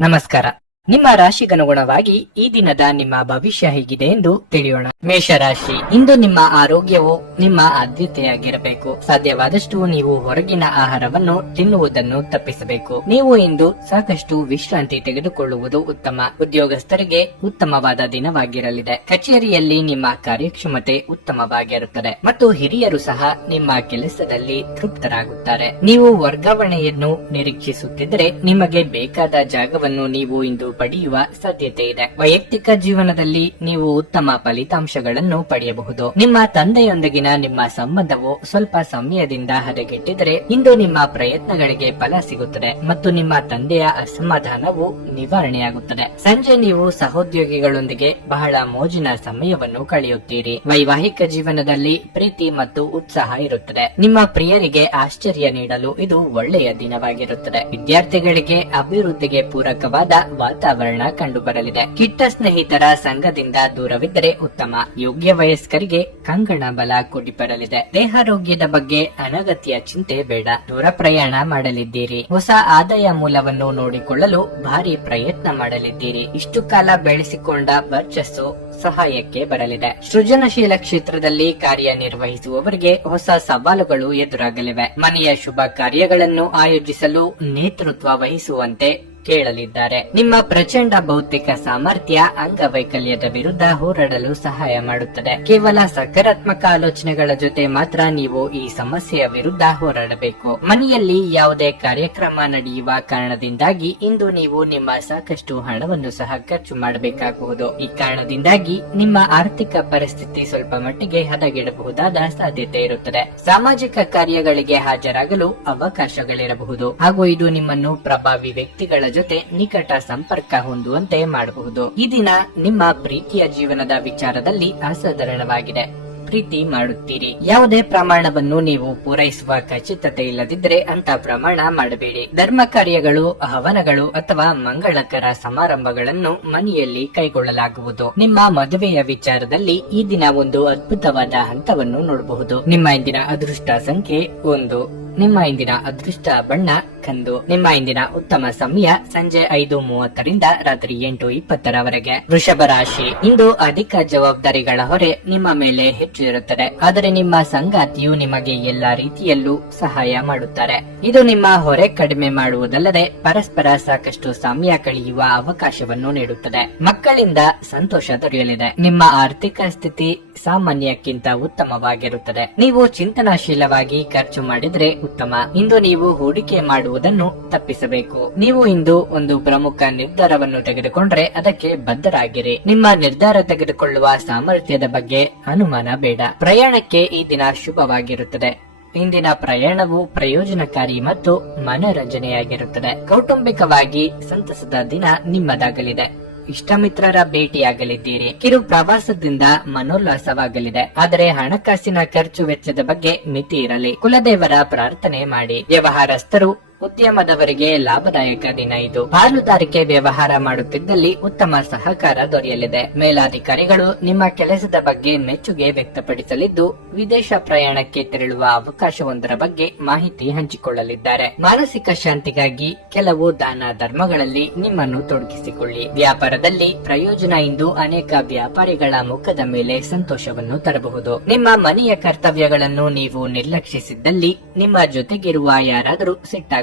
ನಮಸ್ಕಾರ. ನಿಮ್ಮ ರಾಶಿಗನುಗುಣವಾಗಿ ಈ ದಿನದ ನಿಮ್ಮ ಭವಿಷ್ಯ ಹೇಗಿದೆ ಎಂದು ತಿಳಿಯೋಣ. ಮೇಷರಾಶಿ, ಇಂದು ನಿಮ್ಮ ಆರೋಗ್ಯವು ನಿಮ್ಮ ಆದ್ಯತೆಯಾಗಿರಬೇಕು. ಸಾಧ್ಯವಾದಷ್ಟು ನೀವು ಹೊರಗಿನ ಆಹಾರವನ್ನು ತಿನ್ನುವುದನ್ನು ತಪ್ಪಿಸಬೇಕು. ನೀವು ಇಂದು ಸಾಕಷ್ಟು ವಿಶ್ರಾಂತಿ ತೆಗೆದುಕೊಳ್ಳುವುದು ಉತ್ತಮ. ಉದ್ಯೋಗಸ್ಥರಿಗೆ ಉತ್ತಮವಾದ ದಿನವಾಗಿರಲಿದೆ. ಕಚೇರಿಯಲ್ಲಿ ನಿಮ್ಮ ಕಾರ್ಯಕ್ಷಮತೆ ಉತ್ತಮವಾಗಿರುತ್ತದೆ ಮತ್ತು ಹಿರಿಯರು ಸಹ ನಿಮ್ಮ ಕೆಲಸದಲ್ಲಿ ತೃಪ್ತರಾಗುತ್ತಾರೆ. ನೀವು ವರ್ಗಾವಣೆಯನ್ನು ನಿರೀಕ್ಷಿಸುತ್ತಿದ್ದರೆ ನಿಮಗೆ ಬೇಕಾದ ಜಾಗವನ್ನು ನೀವು ಇಂದು ಪಡೆಯುವ ಸಾಧ್ಯತೆ ಇದೆ. ವೈಯಕ್ತಿಕ ಜೀವನದಲ್ಲಿ ನೀವು ಉತ್ತಮ ಫಲಿತಾಂಶಗಳನ್ನು ಪಡೆಯಬಹುದು. ನಿಮ್ಮ ತಂದೆಯೊಂದಿಗಿನ ನಿಮ್ಮ ಸಂಬಂಧವು ಸ್ವಲ್ಪ ಸಮಯದಿಂದ ಹದಗೆಟ್ಟಿದರೆ ಇಂದು ನಿಮ್ಮ ಪ್ರಯತ್ನಗಳಿಗೆ ಫಲ ಸಿಗುತ್ತದೆ ಮತ್ತು ನಿಮ್ಮ ತಂದೆಯ ಅಸಮಾಧಾನವು ನಿವಾರಣೆಯಾಗುತ್ತದೆ. ಸಂಜೆ ನೀವು ಸಹೋದ್ಯೋಗಿಗಳೊಂದಿಗೆ ಬಹಳ ಮೋಜಿನ ಸಮಯವನ್ನು ಕಳೆಯುತ್ತೀರಿ. ವೈವಾಹಿಕ ಜೀವನದಲ್ಲಿ ಪ್ರೀತಿ ಮತ್ತು ಉತ್ಸಾಹ ಇರುತ್ತದೆ. ನಿಮ್ಮ ಪ್ರಿಯರಿಗೆ ಆಶ್ಚರ್ಯ ನೀಡಲು ಇದು ಒಳ್ಳೆಯ ದಿನವಾಗಿರುತ್ತದೆ. ವಿದ್ಯಾರ್ಥಿಗಳಿಗೆ ಅಭಿವೃದ್ಧಿಗೆ ಪೂರಕವಾದ ವಾತಾವರಣ ಕಂಡುಬರಲಿದೆ. ಕೆಟ್ಟ ಸ್ನೇಹಿತರ ಸಂಘದಿಂದ ದೂರವಿದ್ದರೆ ಉತ್ತಮ. ಯೋಗ್ಯ ವಯಸ್ಕರಿಗೆ ಕಂಗಣ ಬಲ ಕೂಡಿ ಬರಲಿದೆ. ದೇಹಾರೋಗ್ಯದ ಬಗ್ಗೆ ಅನಗತ್ಯ ಚಿಂತೆ ಬೇಡ. ದೂರ ಪ್ರಯಾಣ ಮಾಡಲಿದ್ದೀರಿ. ಹೊಸ ಆದಾಯ ಮೂಲವನ್ನು ನೋಡಿಕೊಳ್ಳಲು ಭಾರಿ ಪ್ರಯತ್ನ ಮಾಡಲಿದ್ದೀರಿ. ಇಷ್ಟು ಕಾಲ ಬೆಳೆಸಿಕೊಂಡ ವರ್ಚಸ್ಸು ಸಹಾಯಕ್ಕೆ ಬರಲಿದೆ. ಸೃಜನಶೀಲ ಕ್ಷೇತ್ರದಲ್ಲಿ ಕಾರ್ಯನಿರ್ವಹಿಸುವವರಿಗೆ ಹೊಸ ಸವಾಲುಗಳು ಎದುರಾಗಲಿವೆ. ಮನೆಯ ಶುಭ ಕಾರ್ಯಗಳನ್ನು ಆಯೋಜಿಸಲು ನೇತೃತ್ವ ವಹಿಸುವಂತೆ ಕೇಳಲಿದ್ದಾರೆ. ನಿಮ್ಮ ಪ್ರಚಂಡ ಭೌತಿಕ ಸಾಮರ್ಥ್ಯ ಅಂಗವೈಕಲ್ಯದ ವಿರುದ್ಧ ಹೋರಾಡಲು ಸಹಾಯ ಮಾಡುತ್ತದೆ. ಕೇವಲ ಸಕಾರಾತ್ಮಕ ಆಲೋಚನೆಗಳ ಜೊತೆ ಮಾತ್ರ ನೀವು ಈ ಸಮಸ್ಯೆಯ ವಿರುದ್ಧ ಹೋರಾಡಬೇಕು. ಮನೆಯಲ್ಲಿ ಯಾವುದೇ ಕಾರ್ಯಕ್ರಮ ನಡೆಯುವ ಕಾರಣದಿಂದಾಗಿ ಇಂದು ನೀವು ನಿಮ್ಮ ಸಾಕಷ್ಟು ಹಣವನ್ನು ಸಹ ಖರ್ಚು ಮಾಡಬೇಕಾಗುವುದು. ಈ ಕಾರಣದಿಂದಾಗಿ ನಿಮ್ಮ ಆರ್ಥಿಕ ಪರಿಸ್ಥಿತಿ ಸ್ವಲ್ಪ ಮಟ್ಟಿಗೆ ಹದಗೆಡಬಹುದಾದ ಸಾಧ್ಯತೆ ಇರುತ್ತದೆ. ಸಾಮಾಜಿಕ ಕಾರ್ಯಗಳಿಗೆ ಹಾಜರಾಗಲು ಅವಕಾಶಗಳಿರಬಹುದು ಹಾಗೂ ಇದು ನಿಮ್ಮನ್ನು ಪ್ರಭಾವಿ ವ್ಯಕ್ತಿಗಳ ಜೊತೆ ನಿಕಟ ಸಂಪರ್ಕ ಹೊಂದುವಂತೆ ಮಾಡಬಹುದು. ಈ ದಿನ ನಿಮ್ಮ ಪ್ರೀತಿಯ ಜೀವನದ ವಿಚಾರದಲ್ಲಿ ಅಸಾಧಾರಣವಾಗಿದೆ. ಪ್ರೀತಿ ಮಾಡುತ್ತೀರಿ. ಯಾವುದೇ ಪ್ರಮಾಣವನ್ನು ನೀವು ಪೂರೈಸುವ ಖಚಿತತೆ ಇಲ್ಲದಿದ್ದರೆ ಅಂತ ಪ್ರಮಾಣ ಮಾಡಬೇಡಿ. ಧರ್ಮ ಕಾರ್ಯಗಳು, ಹವನಗಳು ಅಥವಾ ಮಂಗಳಕರ ಸಮಾರಂಭಗಳನ್ನು ಮನೆಯಲ್ಲಿ ಕೈಗೊಳ್ಳಲಾಗುವುದು. ನಿಮ್ಮ ಮದುವೆಯ ವಿಚಾರದಲ್ಲಿ ಈ ದಿನ ಒಂದು ಅದ್ಭುತವಾದ ಹಂತವನ್ನು ನೋಡಬಹುದು. ನಿಮ್ಮ ಇಂದಿನ ಅದೃಷ್ಟ ಸಂಖ್ಯೆ 1. ನಿಮ್ಮ ಇಂದಿನ ಅದೃಷ್ಟ ಬಣ್ಣ ಕಂದು. ನಿಮ್ಮ ಇಂದಿನ ಉತ್ತಮ ಸಮಯ ಸಂಜೆ 5:30ರಿಂದ ರಾತ್ರಿ 8:20ರವರೆಗೆ. ವೃಷಭ ರಾಶಿ, ಇಂದು ಅಧಿಕ ಜವಾಬ್ದಾರಿಗಳ ಹೊರೆ ನಿಮ್ಮ ಮೇಲೆ ಹೆಚ್ಚು ಇರುತ್ತದೆ. ಆದರೆ ನಿಮ್ಮ ಸಂಗಾತಿಯು ನಿಮಗೆ ಎಲ್ಲಾ ರೀತಿಯಲ್ಲೂ ಸಹಾಯ ಮಾಡುತ್ತಾರೆ. ಇದು ನಿಮ್ಮ ಹೊರೆ ಕಡಿಮೆ ಮಾಡುವುದಲ್ಲದೆ ಪರಸ್ಪರ ಸಾಕಷ್ಟು ಸಮಯ ಕಳೆಯುವ ಅವಕಾಶವನ್ನು ನೀಡುತ್ತದೆ. ಮಕ್ಕಳಿಂದ ಸಂತೋಷ ದೊರೆಯಲಿದೆ. ನಿಮ್ಮ ಆರ್ಥಿಕ ಸ್ಥಿತಿ ಸಾಮಾನ್ಯಕ್ಕಿಂತ ಉತ್ತಮವಾಗಿರುತ್ತದೆ. ನೀವು ಚಿಂತನಾಶೀಲವಾಗಿ ಖರ್ಚು ಮಾಡಿದ್ರೆ ಉತ್ತಮ. ಇಂದು ನೀವು ಹೂಡಿಕೆ ಮಾಡುವುದನ್ನು ತಪ್ಪಿಸಬೇಕು. ನೀವು ಇಂದು ಒಂದು ಪ್ರಮುಖ ನಿರ್ಧಾರವನ್ನು ತೆಗೆದುಕೊಂಡ್ರೆ ಅದಕ್ಕೆ ಬದ್ಧರಾಗಿರಿ. ನಿಮ್ಮ ನಿರ್ಧಾರ ತೆಗೆದುಕೊಳ್ಳುವ ಸಾಮರ್ಥ್ಯದ ಬಗ್ಗೆ ಅನುಮಾನ ಬೇಡ. ಪ್ರಯಾಣಕ್ಕೆ ಈ ದಿನ ಶುಭವಾಗಿರುತ್ತದೆ. ಇಂದಿನ ಪ್ರಯಾಣವು ಪ್ರಯೋಜನಕಾರಿ ಮತ್ತು ಮನರಂಜನೆಯಾಗಿರುತ್ತದೆ. ಕೌಟುಂಬಿಕವಾಗಿ ಸಂತಸದ ದಿನ ನಿಮ್ಮದಾಗಲಿದೆ. ಇಷ್ಟಮಿತ್ರರ ಭೇಟಿಯಾಗಲಿದ್ದೀರಿ. ಕಿರು ಪ್ರವಾಸದಿಂದ ಮನೋಲ್ಲಾಸವಾಗಲಿದೆ. ಆದರೆ ಹಣಕಾಸಿನ ಖರ್ಚು ವೆಚ್ಚದ ಬಗ್ಗೆ ಮಿತಿ ಇರಲಿ. ಕುಲದೇವರ ಪ್ರಾರ್ಥನೆ ಮಾಡಿ. ವ್ಯವಹಾರಸ್ಥರು, ಉದ್ಯಮದವರಿಗೆ ಲಾಭದಾಯಕ ದಿನ ಇದು. ಪಾಲುದಾರಿಕೆ ವ್ಯವಹಾರ ಮಾಡುತ್ತಿದ್ದಲ್ಲಿ ಉತ್ತಮ ಸಹಕಾರ ದೊರೆಯಲಿದೆ. ಮೇಲಾಧಿಕಾರಿಗಳು ನಿಮ್ಮ ಕೆಲಸದ ಬಗ್ಗೆ ಮೆಚ್ಚುಗೆ ವ್ಯಕ್ತಪಡಿಸಲಿದ್ದು ವಿದೇಶ ಪ್ರಯಾಣಕ್ಕೆ ತೆರಳುವ ಅವಕಾಶವೊಂದರ ಬಗ್ಗೆ ಮಾಹಿತಿ ಹಂಚಿಕೊಳ್ಳಲಿದ್ದಾರೆ. ಮಾನಸಿಕ ಶಾಂತಿಗಾಗಿ ಕೆಲವು ದಾನ ಧರ್ಮಗಳಲ್ಲಿ ನಿಮ್ಮನ್ನು ತೊಡಗಿಸಿಕೊಳ್ಳಿ. ವ್ಯಾಪಾರದಲ್ಲಿ ಪ್ರಯೋಜನ ಇಂದು ಅನೇಕ ವ್ಯಾಪಾರಿಗಳ ಮುಖದ ಮೇಲೆ ಸಂತೋಷವನ್ನು ತರಬಹುದು. ನಿಮ್ಮ ಮನೆಯ ಕರ್ತವ್ಯಗಳನ್ನು ನೀವು ನಿರ್ಲಕ್ಷಿಸಿದ್ದಲ್ಲಿ ನಿಮ್ಮ ಜೊತೆಗಿರುವ ಯಾರಾದರೂ ಸಿಟ್ಟಾಗ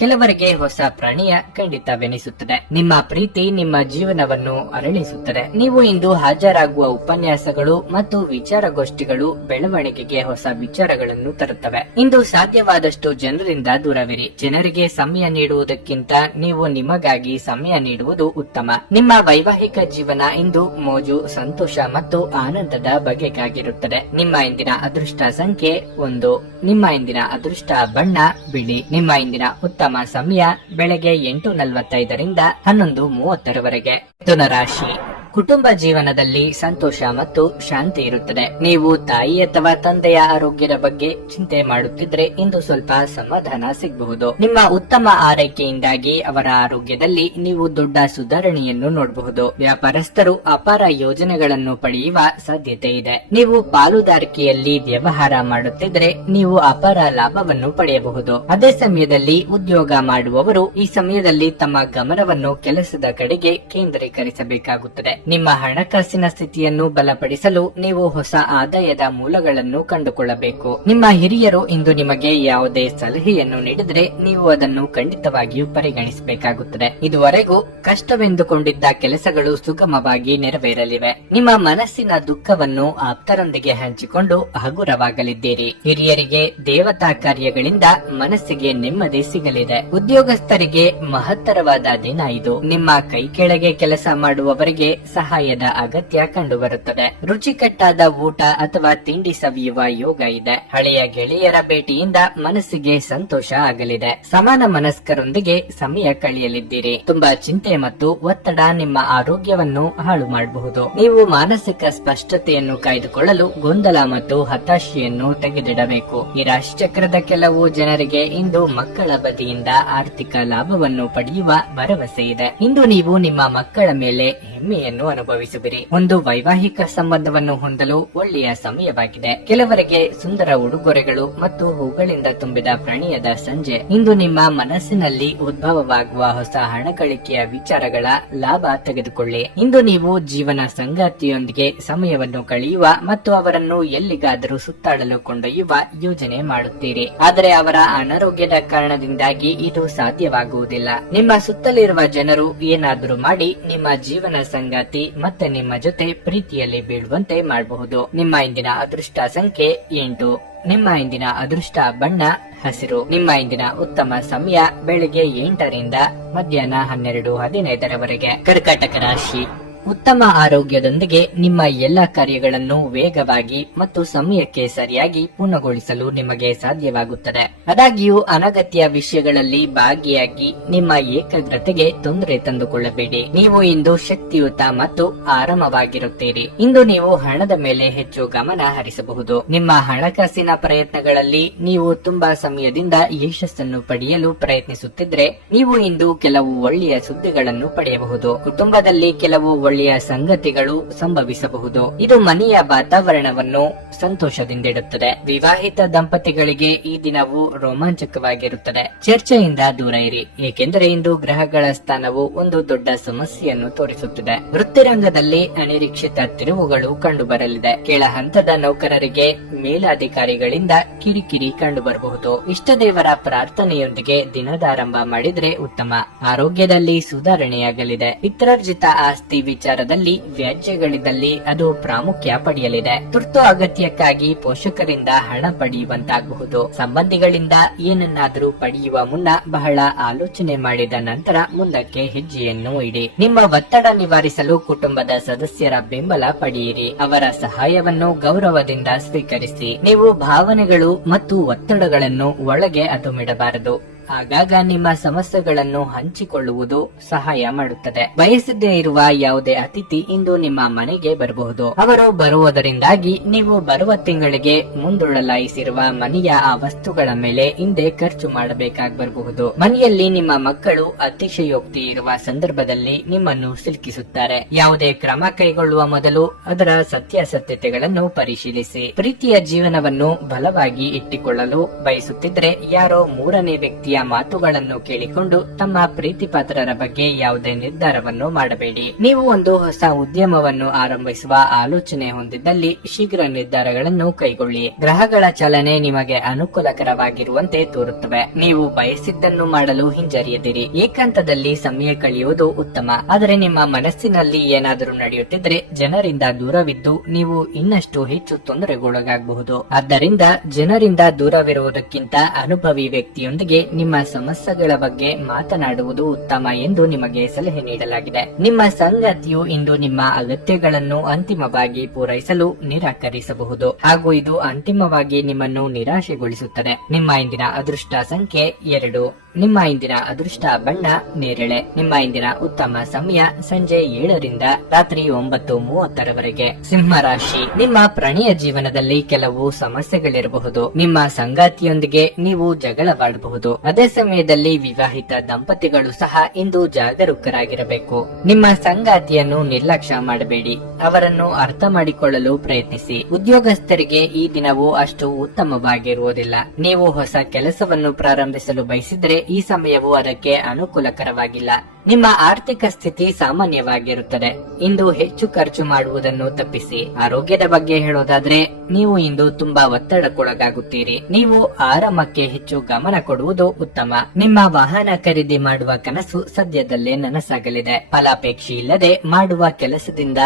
ಕೆಲವರಿಗೆ ಹೊಸ ಪ್ರಣಯ ಖಂಡಿತವೆನಿಸುತ್ತದೆ. ನಿಮ್ಮ ಪ್ರೀತಿ ನಿಮ್ಮ ಜೀವನವನ್ನು ಅರಳಿಸುತ್ತದೆ. ನೀವು ಇಂದು ಹಾಜರಾಗುವ ಉಪನ್ಯಾಸಗಳು ಮತ್ತು ವಿಚಾರಗೋಷ್ಠಿಗಳು ಬೆಳವಣಿಗೆಗೆ ಹೊಸ ವಿಚಾರಗಳನ್ನು ತರುತ್ತವೆ. ಇಂದು ಸಾಧ್ಯವಾದಷ್ಟು ಜನರಿಂದ ದೂರವಿರಿ. ಜನರಿಗೆ ಸಮಯ ನೀಡುವುದಕ್ಕಿಂತ ನೀವು ನಿಮಗಾಗಿ ಸಮಯ ನೀಡುವುದು ಉತ್ತಮ. ನಿಮ್ಮ ವೈವಾಹಿಕ ಜೀವನ ಇಂದು ಮೋಜು, ಸಂತೋಷ ಮತ್ತು ಆನಂದದ ಬಗೆಗಾಗಿರುತ್ತದೆ. ನಿಮ್ಮ ಇಂದಿನ ಅದೃಷ್ಟ ಸಂಖ್ಯೆ 1. ನಿಮ್ಮ ಇಂದಿನ ಅದೃಷ್ಟ ಬಣ್ಣ ಬಿಳಿ. ನಿಮ್ಮ ಇಂದಿನ ಉತ್ತಮ ಸಮಯ ಬೆಳಗ್ಗೆ 8:45ರಿಂದ 11:30ರವರೆಗೆ. ಮಿಥುನ ರಾಶಿ, ಕುಟುಂಬ ಜೀವನದಲ್ಲಿ ಸಂತೋಷ ಮತ್ತು ಶಾಂತಿ ಇರುತ್ತದೆ. ನೀವು ತಾಯಿ ಅಥವಾ ತಂದೆಯ ಆರೋಗ್ಯದ ಬಗ್ಗೆ ಚಿಂತೆ ಮಾಡುತ್ತಿದ್ರೆ ಇಂದು ಸ್ವಲ್ಪ ಸಮಾಧಾನ ಸಿಗಬಹುದು. ನಿಮ್ಮ ಉತ್ತಮ ಆರೈಕೆಯಿಂದಾಗಿ ಅವರ ಆರೋಗ್ಯದಲ್ಲಿ ನೀವು ದೊಡ್ಡ ಸುಧಾರಣೆಯನ್ನು ನೋಡಬಹುದು. ವ್ಯಾಪಾರಸ್ಥರು ಅಪಾರ ಯೋಜನೆಗಳನ್ನು ಪಡೆಯುವ ಸಾಧ್ಯತೆ ಇದೆ. ನೀವು ಪಾಲುದಾರಿಕೆಯಲ್ಲಿ ವ್ಯವಹಾರ ಮಾಡುತ್ತಿದ್ರೆ ನೀವು ಅಪಾರ ಲಾಭವನ್ನು ಪಡೆಯಬಹುದು. ಅದೇ ಸಮಯದಲ್ಲಿ ಉದ್ಯೋಗ ಮಾಡುವವರು ಈ ಸಮಯದಲ್ಲಿ ತಮ್ಮ ಗಮನವನ್ನು ಕೆಲಸದ ಕಡೆಗೆ ಕೇಂದ್ರೀಕರಿಸಬೇಕಾಗುತ್ತದೆ. ನಿಮ್ಮ ಹಣಕಾಸಿನ ಸ್ಥಿತಿಯನ್ನು ಬಲಪಡಿಸಲು ನೀವು ಹೊಸ ಆದಾಯದ ಮೂಲಗಳನ್ನು ಕಂಡುಕೊಳ್ಳಬೇಕು. ನಿಮ್ಮ ಹಿರಿಯರು ಇಂದು ನಿಮಗೆ ಯಾವುದೇ ಸಲಹೆಯನ್ನು ನೀಡಿದರೆ ನೀವು ಅದನ್ನು ಖಂಡಿತವಾಗಿಯೂ ಪರಿಗಣಿಸಬೇಕಾಗುತ್ತದೆ. ಇದುವರೆಗೂ ಕಷ್ಟವೆಂದುಕೊಂಡಿದ್ದ ಕೆಲಸಗಳು ಸುಗಮವಾಗಿ ನೆರವೇರಲಿವೆ. ನಿಮ್ಮ ಮನಸ್ಸಿನ ದುಃಖವನ್ನು ಆಪ್ತರೊಂದಿಗೆ ಹಂಚಿಕೊಂಡು ಹಗುರವಾಗಲಿದ್ದೀರಿ. ಹಿರಿಯರಿಗೆ ದೇವತಾ ಕಾರ್ಯಗಳಿಂದ ಮನಸ್ಸಿಗೆ ನೆಮ್ಮದಿ ಸಿಗಲಿದೆ. ಉದ್ಯೋಗಸ್ಥರಿಗೆ ಮಹತ್ತರವಾದ ದಿನ ಇದು. ನಿಮ್ಮ ಕೈ ಕೆಳಗೆ ಕೆಲಸ ಮಾಡುವವರಿಗೆ ಸಹಾಯದ ಅಗತ್ಯ ಕಂಡುಬರುತ್ತದೆ. ರುಚಿಕಟ್ಟಾದ ಊಟ ಅಥವಾ ತಿಂಡಿ ಸವಿಯುವ ಯೋಗ ಇದೆ. ಹಳೆಯ ಗೆಳೆಯರ ಭೇಟಿಯಿಂದ ಮನಸ್ಸಿಗೆ ಸಂತೋಷ ಆಗಲಿದೆ. ಸಮಾನ ಮನಸ್ಕರೊಂದಿಗೆ ಸಮಯ ಕಳೆಯಲಿದ್ದೀರಿ. ತುಂಬಾ ಚಿಂತೆ ಮತ್ತು ಒತ್ತಡ ನಿಮ್ಮ ಆರೋಗ್ಯವನ್ನು ಹಾಳು ಮಾಡಬಹುದು. ನೀವು ಮಾನಸಿಕ ಸ್ಪಷ್ಟತೆಯನ್ನು ಕಾಯ್ದುಕೊಳ್ಳಲು ಗೊಂದಲ ಮತ್ತು ಹತಾಶೆಯನ್ನು ತೆಗೆದಿಡಬೇಕು. ಈ ರಾಶಿಚಕ್ರದ ಕೆಲವು ಜನರಿಗೆ ಇಂದು ಮಕ್ಕಳ ಬದಿಯಿಂದ ಆರ್ಥಿಕ ಲಾಭವನ್ನು ಪಡೆಯುವ ಭರವಸೆ ಇದೆ. ಇಂದು ನೀವು ನಿಮ್ಮ ಮಕ್ಕಳ ಮೇಲೆ ಹೆಮ್ಮೆಯನ್ನು ಅನುಭವಿಸುವಿರಿ. ಒಂದು ವೈವಾಹಿಕ ಸಂಬಂಧವನ್ನು ಹೊಂದಲು ಒಳ್ಳೆಯ ಸಮಯವಾಗಿದೆ. ಕೆಲವರಿಗೆ ಸುಂದರ ಉಡುಗೊರೆಗಳು ಮತ್ತು ಹೂಗಳಿಂದ ತುಂಬಿದ ಪ್ರಣಯದ ಸಂಜೆ. ಇಂದು ನಿಮ್ಮ ಮನಸ್ಸಿನಲ್ಲಿ ಉದ್ಭವವಾಗುವ ಹೊಸ ಹಣ ಗಳಿಕೆಯ ವಿಚಾರಗಳ ಲಾಭ ತೆಗೆದುಕೊಳ್ಳಿ. ಇಂದು ನೀವು ಜೀವನ ಸಂಗಾತಿಯೊಂದಿಗೆ ಸಮಯವನ್ನು ಕಳೆಯುವ ಮತ್ತು ಅವರನ್ನು ಎಲ್ಲಿಗಾದರೂ ಸುತ್ತಾಡಲು ಕೊಂಡೊಯ್ಯುವ ಯೋಜನೆ ಮಾಡುತ್ತೀರಿ. ಆದರೆ ಅವರ ಅನಾರೋಗ್ಯದ ಕಾರಣದಿಂದಾಗಿ ಇದು ಸಾಧ್ಯವಾಗುವುದಿಲ್ಲ. ನಿಮ್ಮ ಸುತ್ತಲಿರುವ ಜನರು ಏನಾದರೂ ಮಾಡಿ ನಿಮ್ಮ ಜೀವನ ಸಂಗಾತಿ ಮತ್ತೆ ನಿಮ್ಮ ಜೊತೆ ಪ್ರೀತಿಯಲ್ಲಿ ಬೀಳುವಂತೆ ಮಾಡಬಹುದು. ನಿಮ್ಮ ಇಂದಿನ ಅದೃಷ್ಟ ಸಂಖ್ಯೆ 8. ನಿಮ್ಮ ಇಂದಿನ ಅದೃಷ್ಟ ಬಣ್ಣ ಹಸಿರು. ನಿಮ್ಮ ಇಂದಿನ ಉತ್ತಮ ಸಮಯ ಬೆಳಿಗ್ಗೆ 8 ರಿಂದ ಮಧ್ಯಾಹ್ನ 12:15 ಕರ್ಕಾಟಕ ರಾಶಿ. ಉತ್ತಮ ಆರೋಗ್ಯದೊಂದಿಗೆ ನಿಮ್ಮ ಎಲ್ಲ ಕಾರ್ಯಗಳನ್ನು ವೇಗವಾಗಿ ಮತ್ತು ಸಮಯಕ್ಕೆ ಸರಿಯಾಗಿ ಪೂರ್ಣಗೊಳಿಸಲು ನಿಮಗೆ ಸಾಧ್ಯವಾಗುತ್ತದೆ. ಆದಾಗ್ಯೂ ಅನಗತ್ಯ ವಿಷಯಗಳಲ್ಲಿ ಭಾಗಿಯಾಗಿ ನಿಮ್ಮ ಏಕಾಗ್ರತೆಗೆ ತೊಂದರೆ ತಂದುಕೊಳ್ಳಬೇಡಿ. ನೀವು ಇಂದು ಶಕ್ತಿಯುತ ಮತ್ತು ಆರಾಮವಾಗಿರುತ್ತೀರಿ. ಇಂದು ನೀವು ಹಣದ ಮೇಲೆ ಹೆಚ್ಚು ಗಮನ ಹರಿಸಬಹುದು. ನಿಮ್ಮ ಹಣಕಾಸಿನ ಪ್ರಯತ್ನಗಳಲ್ಲಿ ನೀವು ತುಂಬಾ ಸಮಯದಿಂದ ಯಶಸ್ಸನ್ನು ಪಡೆಯಲು ಪ್ರಯತ್ನಿಸುತ್ತಿದ್ರೆ ನೀವು ಇಂದು ಕೆಲವು ಒಳ್ಳೆಯ ಸುದ್ದಿಗಳನ್ನು ಪಡೆಯಬಹುದು. ಕುಟುಂಬದಲ್ಲಿ ಕೆಲವು ಒಳ್ಳೆಯ ಸಂಗತಿಗಳು ಸಂಭವಿಸಬಹುದು. ಇದು ಮನೆಯ ವಾತಾವರಣವನ್ನು ಸಂತೋಷದಿಂದಿಡುತ್ತದೆ. ವಿವಾಹಿತ ದಂಪತಿಗಳಿಗೆ ಈ ದಿನವು ರೋಮಾಂಚಕವಾಗಿರುತ್ತದೆ. ಚರ್ಚೆಯಿಂದ ದೂರ ಇರಿ, ಏಕೆಂದರೆ ಇಂದು ಗ್ರಹಗಳ ಸ್ಥಾನವು ಒಂದು ದೊಡ್ಡ ಸಮಸ್ಯೆಯನ್ನು ತೋರಿಸುತ್ತಿದೆ. ವೃತ್ತಿರಂಗದಲ್ಲಿ ಅನಿರೀಕ್ಷಿತ ತಿರುವುಗಳು ಕಂಡುಬರಲಿದೆ. ಕೆಳ ಹಂತದ ನೌಕರರಿಗೆ ಮೇಲಾಧಿಕಾರಿಗಳಿಂದ ಕಿರಿಕಿರಿ ಕಂಡುಬರಬಹುದು. ಇಷ್ಟ ದೇವರ ಪ್ರಾರ್ಥನೆಯೊಂದಿಗೆ ದಿನದಾರಂಭ ಮಾಡಿದ್ರೆ ಉತ್ತಮ. ಆರೋಗ್ಯದಲ್ಲಿ ಸುಧಾರಣೆಯಾಗಲಿದೆ. ಪಿತ್ರಾರ್ಜಿತ ಆಸ್ತಿ ವಿಚಾರದಲ್ಲಿ ವ್ಯಾಜ್ಯಗಳಿದ್ದಲ್ಲಿ ಅದು ಪ್ರಾಮುಖ್ಯ ಪಡೆಯಲಿದೆ. ತುರ್ತು ಅಗತ್ಯಕ್ಕಾಗಿ ಪೋಷಕರಿಂದ ಹಣ ಪಡೆಯುವಂತಾಗಬಹುದು. ಸಂಬಂಧಿಗಳಿಂದ ಏನನ್ನಾದರೂ ಪಡೆಯುವ ಮುನ್ನ ಬಹಳ ಆಲೋಚನೆ ಮಾಡಿದ ನಂತರ ಮುಂದಕ್ಕೆ ಹೆಜ್ಜೆಯನ್ನು ಇಡಿ. ನಿಮ್ಮ ಒತ್ತಡ ನಿವಾರಿಸಲು ಕುಟುಂಬದ ಸದಸ್ಯರ ಬೆಂಬಲ ಪಡೆಯಿರಿ. ಅವರ ಸಹಾಯವನ್ನು ಗೌರವದಿಂದ ಸ್ವೀಕರಿಸಿ. ನೀವು ಭಾವನೆಗಳು ಮತ್ತು ಒತ್ತಡಗಳನ್ನು ಒಳಗೆ ಅದುಮಿಡಬಾರದು. ಆಗಾಗ ನಿಮ್ಮ ಸಮಸ್ಯೆಗಳನ್ನು ಹಂಚಿಕೊಳ್ಳುವುದು ಸಹಾಯ ಮಾಡುತ್ತದೆ. ಬಯಸದೇ ಇರುವ ಯಾವುದೇ ಅತಿಥಿ ಇಂದು ನಿಮ್ಮ ಮನೆಗೆ ಬರಬಹುದು. ಅವರು ಬರುವುದರಿಂದಾಗಿ ನೀವು ಬರುವ ತಿಂಗಳಿಗೆ ಮುಂದೂಡಲಾಯಿಸಿರುವ ಮನೆಯ ಆ ವಸ್ತುಗಳ ಮೇಲೆ ಹಿಂದೆ ಖರ್ಚು ಮಾಡಬೇಕಾಗಿ ಬರಬಹುದು. ಮನೆಯಲ್ಲಿ ನಿಮ್ಮ ಮಕ್ಕಳು ಅತಿಶಯೋಕ್ತಿ ಇರುವ ಸಂದರ್ಭದಲ್ಲಿ ನಿಮ್ಮನ್ನು ಸಿಲುಕಿಸುತ್ತಾರೆ. ಯಾವುದೇ ಕ್ರಮ ಕೈಗೊಳ್ಳುವ ಮೊದಲು ಅದರ ಸತ್ಯಾಸತ್ಯತೆಗಳನ್ನು ಪರಿಶೀಲಿಸಿ. ಪ್ರೀತಿಯ ಜೀವನವನ್ನು ಬಲವಾಗಿ ಇಟ್ಟುಕೊಳ್ಳಲು ಬಯಸುತ್ತಿದ್ರೆ ಯಾರೋ ಮೂರನೇ ವ್ಯಕ್ತಿಯ ಮಾತುಗಳನ್ನು ಕೇಳಿಕೊಂಡು ತಮ್ಮ ಪ್ರೀತಿ ಪಾತ್ರರ ಬಗ್ಗೆ ಯಾವುದೇ ನಿರ್ಧಾರವನ್ನು ಮಾಡಬೇಡಿ. ನೀವು ಒಂದು ಹೊಸ ಉದ್ಯಮವನ್ನು ಆರಂಭಿಸುವ ಆಲೋಚನೆ ಹೊಂದಿದ್ದಲ್ಲಿ ಶೀಘ್ರ ನಿರ್ಧಾರಗಳನ್ನು ಕೈಗೊಳ್ಳಿ. ಗ್ರಹಗಳ ಚಲನೆ ನಿಮಗೆ ಅನುಕೂಲಕರವಾಗಿರುವಂತೆ ತೋರುತ್ತವೆ. ನೀವು ಬಯಸಿದ್ದನ್ನು ಮಾಡಲು ಹಿಂಜರಿಯದಿರಿ. ಏಕಾಂತದಲ್ಲಿ ಸಮಯ ಕಳೆಯುವುದು ಉತ್ತಮ. ಆದರೆ ನಿಮ್ಮ ಮನಸ್ಸಿನಲ್ಲಿ ಏನಾದರೂ ನಡೆಯುತ್ತಿದ್ರೆ ಜನರಿಂದ ದೂರವಿದ್ದು ನೀವು ಇನ್ನಷ್ಟು ಹೆಚ್ಚು ತೊಂದರೆಗೊಳಗಾಗಬಹುದು. ಆದ್ದರಿಂದ ಜನರಿಂದ ದೂರವಿರುವುದಕ್ಕಿಂತ ಅನುಭವಿ ವ್ಯಕ್ತಿಯೊಂದಿಗೆ ನಿಮ್ಮ ಸಮಸ್ಯೆಗಳ ಬಗ್ಗೆ ಮಾತನಾಡುವುದು ಉತ್ತಮ ಎಂದು ನಿಮಗೆ ಸಲಹೆ ನೀಡಲಾಗಿದೆ. ನಿಮ್ಮ ಸಂಗಾತಿಯು ಇಂದು ನಿಮ್ಮ ಅಗತ್ಯಗಳನ್ನು ಅಂತಿಮವಾಗಿ ಪೂರೈಸಲು ನಿರಾಕರಿಸಬಹುದು ಹಾಗೂ ಇದು ಅಂತಿಮವಾಗಿ ನಿಮ್ಮನ್ನು ನಿರಾಶೆಗೊಳಿಸುತ್ತದೆ. ನಿಮ್ಮ ಇಂದಿನ ಅದೃಷ್ಟ ಸಂಖ್ಯೆ 2. ನಿಮ್ಮ ಇಂದಿನ ಅದೃಷ್ಟ ಬಣ್ಣ ನೇರಳೆ. ನಿಮ್ಮ ಇಂದಿನ ಉತ್ತಮ ಸಮಯ ಸಂಜೆ 7ರಿಂದ ರಾತ್ರಿ 9:30ರವರೆಗೆ. ಸಿಂಹ ರಾಶಿ, ನಿಮ್ಮ ಪ್ರಣಯ ಜೀವನದಲ್ಲಿ ಕೆಲವು ಸಮಸ್ಯೆಗಳಿರಬಹುದು. ನಿಮ್ಮ ಸಂಗಾತಿಯೊಂದಿಗೆ ನೀವು ಜಗಳವಾಡಬಹುದು. ಅದೇ ಸಮಯದಲ್ಲಿ ವಿವಾಹಿತ ದಂಪತಿಗಳು ಸಹ ಇಂದು ಜಾಗರೂಕರಾಗಿರಬೇಕು. ನಿಮ್ಮ ಸಂಗಾತಿಯನ್ನು ನಿರ್ಲಕ್ಷ್ಯ ಮಾಡಬೇಡಿ, ಅವರನ್ನು ಅರ್ಥ ಮಾಡಿಕೊಳ್ಳಲು ಪ್ರಯತ್ನಿಸಿ. ಉದ್ಯೋಗಸ್ಥರಿಗೆ ಈ ದಿನವು ಅಷ್ಟು ಉತ್ತಮವಾಗಿರುವುದಿಲ್ಲ. ನೀವು ಹೊಸ ಕೆಲಸವನ್ನು ಪ್ರಾರಂಭಿಸಲು ಬಯಸಿದ್ರೆ ಈ ಸಮಯವು ಅದಕ್ಕೆ ಅನುಕೂಲಕರವಾಗಿಲ್ಲ. ನಿಮ್ಮ ಆರ್ಥಿಕ ಸ್ಥಿತಿ ಸಾಮಾನ್ಯವಾಗಿರುತ್ತದೆ. ಇಂದು ಹೆಚ್ಚು ಖರ್ಚು ಮಾಡುವುದನ್ನು ತಪ್ಪಿಸಿ. ಆರೋಗ್ಯದ ಬಗ್ಗೆ ಹೇಳೋದಾದ್ರೆ, ನೀವು ಇಂದು ತುಂಬಾ ಒತ್ತಡಕ್ಕೊಳಗಾಗುತ್ತೀರಿ. ನೀವು ಆರಾಮಕ್ಕೆ ಹೆಚ್ಚು ಗಮನ ಕೊಡುವುದು ಉತ್ತಮ. ನಿಮ್ಮ ವಾಹನ ಖರೀದಿ ಮಾಡುವ ಕನಸು ಸದ್ಯದಲ್ಲೇ ನನಸಾಗಲಿದೆ. ಫಲಾಪೇಕ್ಷೆ ಇಲ್ಲದೆ ಮಾಡುವ ಕೆಲಸದಿಂದ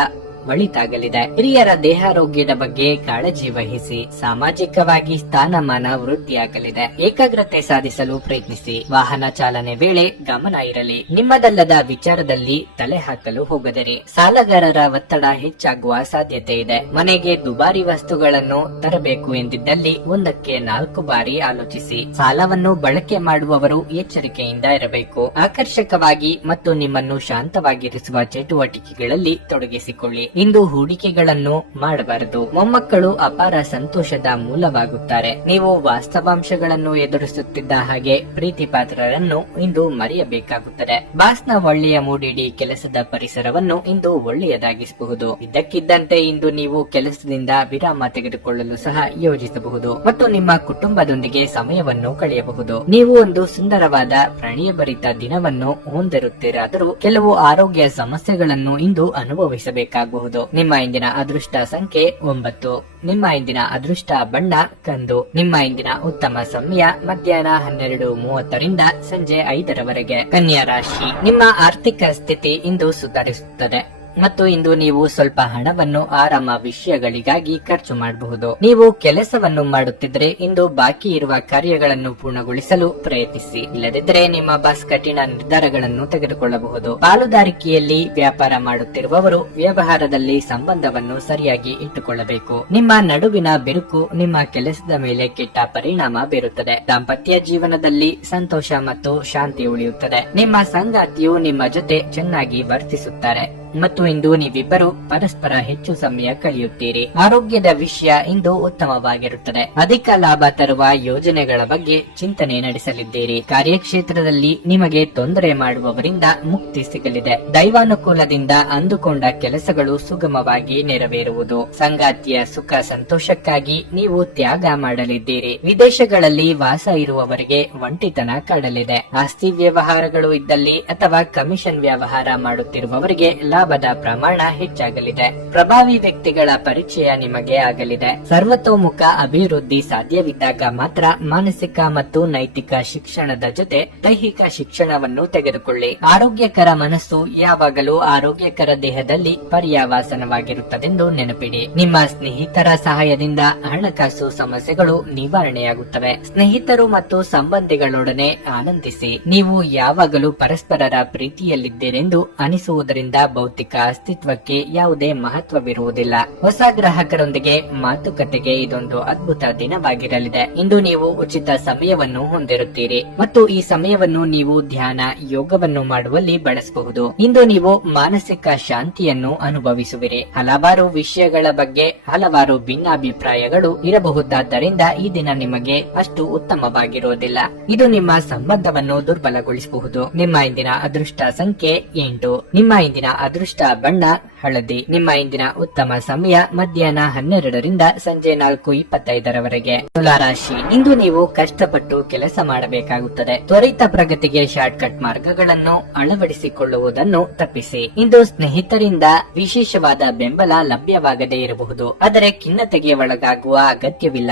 ಒಳಿತಾಗಲಿದೆ. ಹಿರಿಯರ ದೇಹಾರೋಗ್ಯದ ಬಗ್ಗೆ ಕಾಳಜಿ ವಹಿಸಿ. ಸಾಮಾಜಿಕವಾಗಿ ಸ್ಥಾನಮಾನ ವೃದ್ಧಿಯಾಗಲಿದೆ. ಏಕಾಗ್ರತೆ ಸಾಧಿಸಲು ಪ್ರಯತ್ನಿಸಿ. ವಾಹನ ಚಾಲನೆ ವೇಳೆ ಗಮನ ಇರಲಿ. ನಿಮ್ಮದಲ್ಲದ ವಿಚಾರದಲ್ಲಿ ತಲೆ ಹಾಕಲು ಹೋಗದಿರಿ. ಸಾಲಗಾರರ ಒತ್ತಡ ಹೆಚ್ಚಾಗುವ ಸಾಧ್ಯತೆ ಇದೆ. ಮನೆಗೆ ದುಬಾರಿ ವಸ್ತುಗಳನ್ನು ತರಬೇಕು ಎಂದಿದ್ದಲ್ಲಿ 1ಕ್ಕೆ 4 ಬಾರಿ ಆಲೋಚಿಸಿ. ಸಾಲವನ್ನು ಬಳಕೆ ಮಾಡುವವರು ಎಚ್ಚರಿಕೆಯಿಂದ ಇರಬೇಕು. ಆಕರ್ಷಕವಾಗಿ ಮತ್ತು ನಿಮ್ಮನ್ನು ಶಾಂತವಾಗಿರಿಸುವ ಚಟುವಟಿಕೆಗಳಲ್ಲಿ ತೊಡಗಿಸಿಕೊಳ್ಳಿ. ಇಂದು ಹೂಡಿಕೆಗಳನ್ನು ಮಾಡಬಾರದು. ಮೊಮ್ಮಕ್ಕಳು ಅಪಾರ ಸಂತೋಷದ ಮೂಲವಾಗುತ್ತಾರೆ. ನೀವು ವಾಸ್ತವಾಂಶಗಳನ್ನು ಎದುರಿಸುತ್ತಿದ್ದ ಹಾಗೆ ಪ್ರೀತಿ ಪಾತ್ರರನ್ನು ಇಂದು ಮರೆಯಬೇಕಾಗುತ್ತದೆ. ಬಾಸ್ನ ಒಳ್ಳೆಯ ಮೂಡಿಡಿ ಕೆಲಸದ ಪರಿಸರವನ್ನು ಇಂದು ಒಳ್ಳೆಯದಾಗಿಸಬಹುದು. ಇದ್ದಕ್ಕಿದ್ದಂತೆ ಇಂದು ನೀವು ಕೆಲಸದಿಂದ ವಿರಾಮ ತೆಗೆದುಕೊಳ್ಳಲು ಸಹ ಯೋಜಿಸಬಹುದು ಮತ್ತು ನಿಮ್ಮ ಕುಟುಂಬದೊಂದಿಗೆ ಸಮಯವನ್ನು ಕಳೆಯಬಹುದು. ನೀವು ಒಂದು ಸುಂದರವಾದ ಪ್ರಣಯಭರಿತ ದಿನವನ್ನು ಹೊಂದಿರುತ್ತೀರಾದರೂ ಕೆಲವು ಆರೋಗ್ಯ ಸಮಸ್ಯೆಗಳನ್ನು ಇಂದು ಅನುಭವಿಸಬೇಕಾಗಬಹುದು. ನಿಮ್ಮ ಇಂದಿನ ಅದೃಷ್ಟ ಸಂಖ್ಯೆ 9. ನಿಮ್ಮ ಇಂದಿನ ಅದೃಷ್ಟ ಬಣ್ಣ ಕಂದು. ನಿಮ್ಮ ಇಂದಿನ ಉತ್ತಮ ಸಮಯ ಮಧ್ಯಾಹ್ನ 12:30ರಿಂದ ಸಂಜೆ 5ರವರೆಗೆ. ಕನ್ಯಾ ರಾಶಿ, ನಿಮ್ಮ ಆರ್ಥಿಕ ಸ್ಥಿತಿ ಇಂದು ಸುಧಾರಿಸುತ್ತದೆ ಮತ್ತು ಇಂದು ನೀವು ಸ್ವಲ್ಪ ಹಣವನ್ನು ಆರಾಮ ವಿಷಯಗಳಿಗಾಗಿ ಖರ್ಚು ಮಾಡಬಹುದು. ನೀವು ಕೆಲಸವನ್ನು ಮಾಡುತ್ತಿದ್ರೆ ಇಂದು ಬಾಕಿ ಇರುವ ಕಾರ್ಯಗಳನ್ನು ಪೂರ್ಣಗೊಳಿಸಲು ಪ್ರಯತ್ನಿಸಿ. ಇಲ್ಲದಿದ್ದರೆ ನಿಮ್ಮ ಬಾಸ್ ಕಠಿಣ ನಿರ್ಧಾರಗಳನ್ನು ತೆಗೆದುಕೊಳ್ಳಬಹುದು. ಪಾಲುದಾರಿಕೆಯಲ್ಲಿ ವ್ಯಾಪಾರ ಮಾಡುತ್ತಿರುವವರು ವ್ಯವಹಾರದಲ್ಲಿ ಸಂಬಂಧವನ್ನು ಸರಿಯಾಗಿ ಇಟ್ಟುಕೊಳ್ಳಬೇಕು. ನಿಮ್ಮ ನಡುವಿನ ಬಿರುಕು ನಿಮ್ಮ ಕೆಲಸದ ಮೇಲೆ ಕೆಟ್ಟ ಪರಿಣಾಮ ಬೀರುತ್ತದೆ. ದಾಂಪತ್ಯ ಜೀವನದಲ್ಲಿ ಸಂತೋಷ ಮತ್ತು ಶಾಂತಿ ಉಳಿಯುತ್ತದೆ. ನಿಮ್ಮ ಸಂಗಾತಿಯು ನಿಮ್ಮ ಜೊತೆ ಚೆನ್ನಾಗಿ ವರ್ತಿಸುತ್ತಾರೆ ಮತ್ತು ಇಂದು ನೀವಿಬ್ಬರು ಪರಸ್ಪರ ಹೆಚ್ಚು ಸಮಯ ಕಳೆಯುತ್ತೀರಿ. ಆರೋಗ್ಯದ ವಿಷಯ ಇಂದು ಉತ್ತಮವಾಗಿರುತ್ತದೆ. ಅಧಿಕ ಲಾಭ ತರುವ ಯೋಜನೆಗಳ ಬಗ್ಗೆ ಚಿಂತನೆ ನಡೆಸಲಿದ್ದೀರಿ. ಕಾರ್ಯಕ್ಷೇತ್ರದಲ್ಲಿ ನಿಮಗೆ ತೊಂದರೆ ಮಾಡುವವರಿಂದ ಮುಕ್ತಿ ಸಿಗಲಿದೆ. ದೈವಾನುಕೂಲದಿಂದ ಅಂದುಕೊಂಡ ಕೆಲಸಗಳು ಸುಗಮವಾಗಿ ನೆರವೇರುವುದು. ಸಂಗಾತಿಯ ಸುಖ ಸಂತೋಷಕ್ಕಾಗಿ ನೀವು ತ್ಯಾಗ ಮಾಡಲಿದ್ದೀರಿ. ವಿದೇಶಗಳಲ್ಲಿ ವಾಸ ಇರುವವರಿಗೆ ಒಂಟಿತನ ಕಾಡಲಿದೆ. ಆಸ್ತಿ ವ್ಯವಹಾರಗಳು ಇದ್ದಲ್ಲಿ ಅಥವಾ ಕಮಿಷನ್ ವ್ಯವಹಾರ ಮಾಡುತ್ತಿರುವವರಿಗೆ ಲಾಭದ ಪ್ರಮಾಣ ಹೆಚ್ಚಾಗಲಿದೆ. ಪ್ರಭಾವಿ ವ್ಯಕ್ತಿಗಳ ಪರಿಚಯ ನಿಮಗೆ ಆಗಲಿದೆ. ಸರ್ವತೋಮುಖ ಅಭಿವೃದ್ಧಿ ಸಾಧ್ಯವಿದ್ದಾಗ ಮಾತ್ರ ಮಾನಸಿಕ ಮತ್ತು ನೈತಿಕ ಶಿಕ್ಷಣದ ಜೊತೆ ದೈಹಿಕ ಶಿಕ್ಷಣವನ್ನು ತೆಗೆದುಕೊಳ್ಳಿ. ಆರೋಗ್ಯಕರ ಮನಸ್ಸು ಯಾವಾಗಲೂ ಆರೋಗ್ಯಕರ ದೇಹದಲ್ಲಿ ಪರ್ಯಾವಾಸನವಾಗಿರುತ್ತದೆಂದು ನೆನಪಿಡಿ. ನಿಮ್ಮ ಸ್ನೇಹಿತರ ಸಹಾಯದಿಂದ ಹಣಕಾಸು ಸಮಸ್ಯೆಗಳು ನಿವಾರಣೆಯಾಗುತ್ತವೆ. ಸ್ನೇಹಿತರು ಮತ್ತು ಸಂಬಂಧಿಗಳೊಡನೆ ಆನಂದಿಸಿ. ನೀವು ಯಾವಾಗಲೂ ಪರಸ್ಪರರ ಪ್ರೀತಿಯಲ್ಲಿದ್ದೀರೆಂದು ಅನಿಸುವುದರಿಂದ ಭೌತಿಕ ಅಸ್ತಿತ್ವಕ್ಕೆ ಯಾವುದೇ ಮಹತ್ವವಿರುವುದಿಲ್ಲ. ಹೊಸ ಗ್ರಾಹಕರೊಂದಿಗೆ ಮಾತುಕತೆಗೆ ಇದೊಂದು ಅದ್ಭುತ ದಿನವಾಗಿರಲಿದೆ. ಇಂದು ನೀವು ಉಚಿತ ಸಮಯವನ್ನು ಹೊಂದಿರುತ್ತೀರಿ ಮತ್ತು ಈ ಸಮಯವನ್ನು ನೀವು ಧ್ಯಾನ, ಯೋಗವನ್ನು ಮಾಡುವಲ್ಲಿ ಬಳಸಬಹುದು. ಇಂದು ನೀವು ಮಾನಸಿಕ ಶಾಂತಿಯನ್ನು ಅನುಭವಿಸುವಿರಿ. ಹಲವಾರು ವಿಷಯಗಳ ಬಗ್ಗೆ ಹಲವಾರು ಭಿನ್ನಾಭಿಪ್ರಾಯಗಳು ಇರಬಹುದಾದ್ದರಿಂದ ಈ ದಿನ ನಿಮಗೆ ಅಷ್ಟು ಉತ್ತಮವಾಗಿರುವುದಿಲ್ಲ. ಇದು ನಿಮ್ಮ ಸಂಬಂಧವನ್ನು ದುರ್ಬಲಗೊಳಿಸಬಹುದು. ನಿಮ್ಮ ಇಂದಿನ ಅದೃಷ್ಟ ಸಂಖ್ಯೆ 8. ನಿಮ್ಮ ಇಂದಿನ ಅದೃಷ್ಟ ಬಣ್ಣ ಹಳದಿ. ನಿಮ್ಮ ಇಂದಿನ ಉತ್ತಮ ಸಮಯ ಮಧ್ಯಾಹ್ನ 12ರಿಂದ ಸಂಜೆ 4:25ರವರೆಗೆ. ತುಲಾರಾಶಿ, ಇಂದು ನೀವು ಕಷ್ಟಪಟ್ಟು ಕೆಲಸ ಮಾಡಬೇಕಾಗುತ್ತದೆ. ತ್ವರಿತ ಪ್ರಗತಿಗೆ ಶಾರ್ಟ್ ಕಟ್ ಮಾರ್ಗಗಳನ್ನು ಅಳವಡಿಸಿಕೊಳ್ಳುವುದನ್ನು ತಪ್ಪಿಸಿ. ಇಂದು ಸ್ನೇಹಿತರಿಂದ ವಿಶೇಷವಾದ ಬೆಂಬಲ ಲಭ್ಯವಾಗದೇ ಇರಬಹುದು, ಆದರೆ ಖಿನ್ನತೆಗೆ ಒಳಗಾಗುವ ಅಗತ್ಯವಿಲ್ಲ.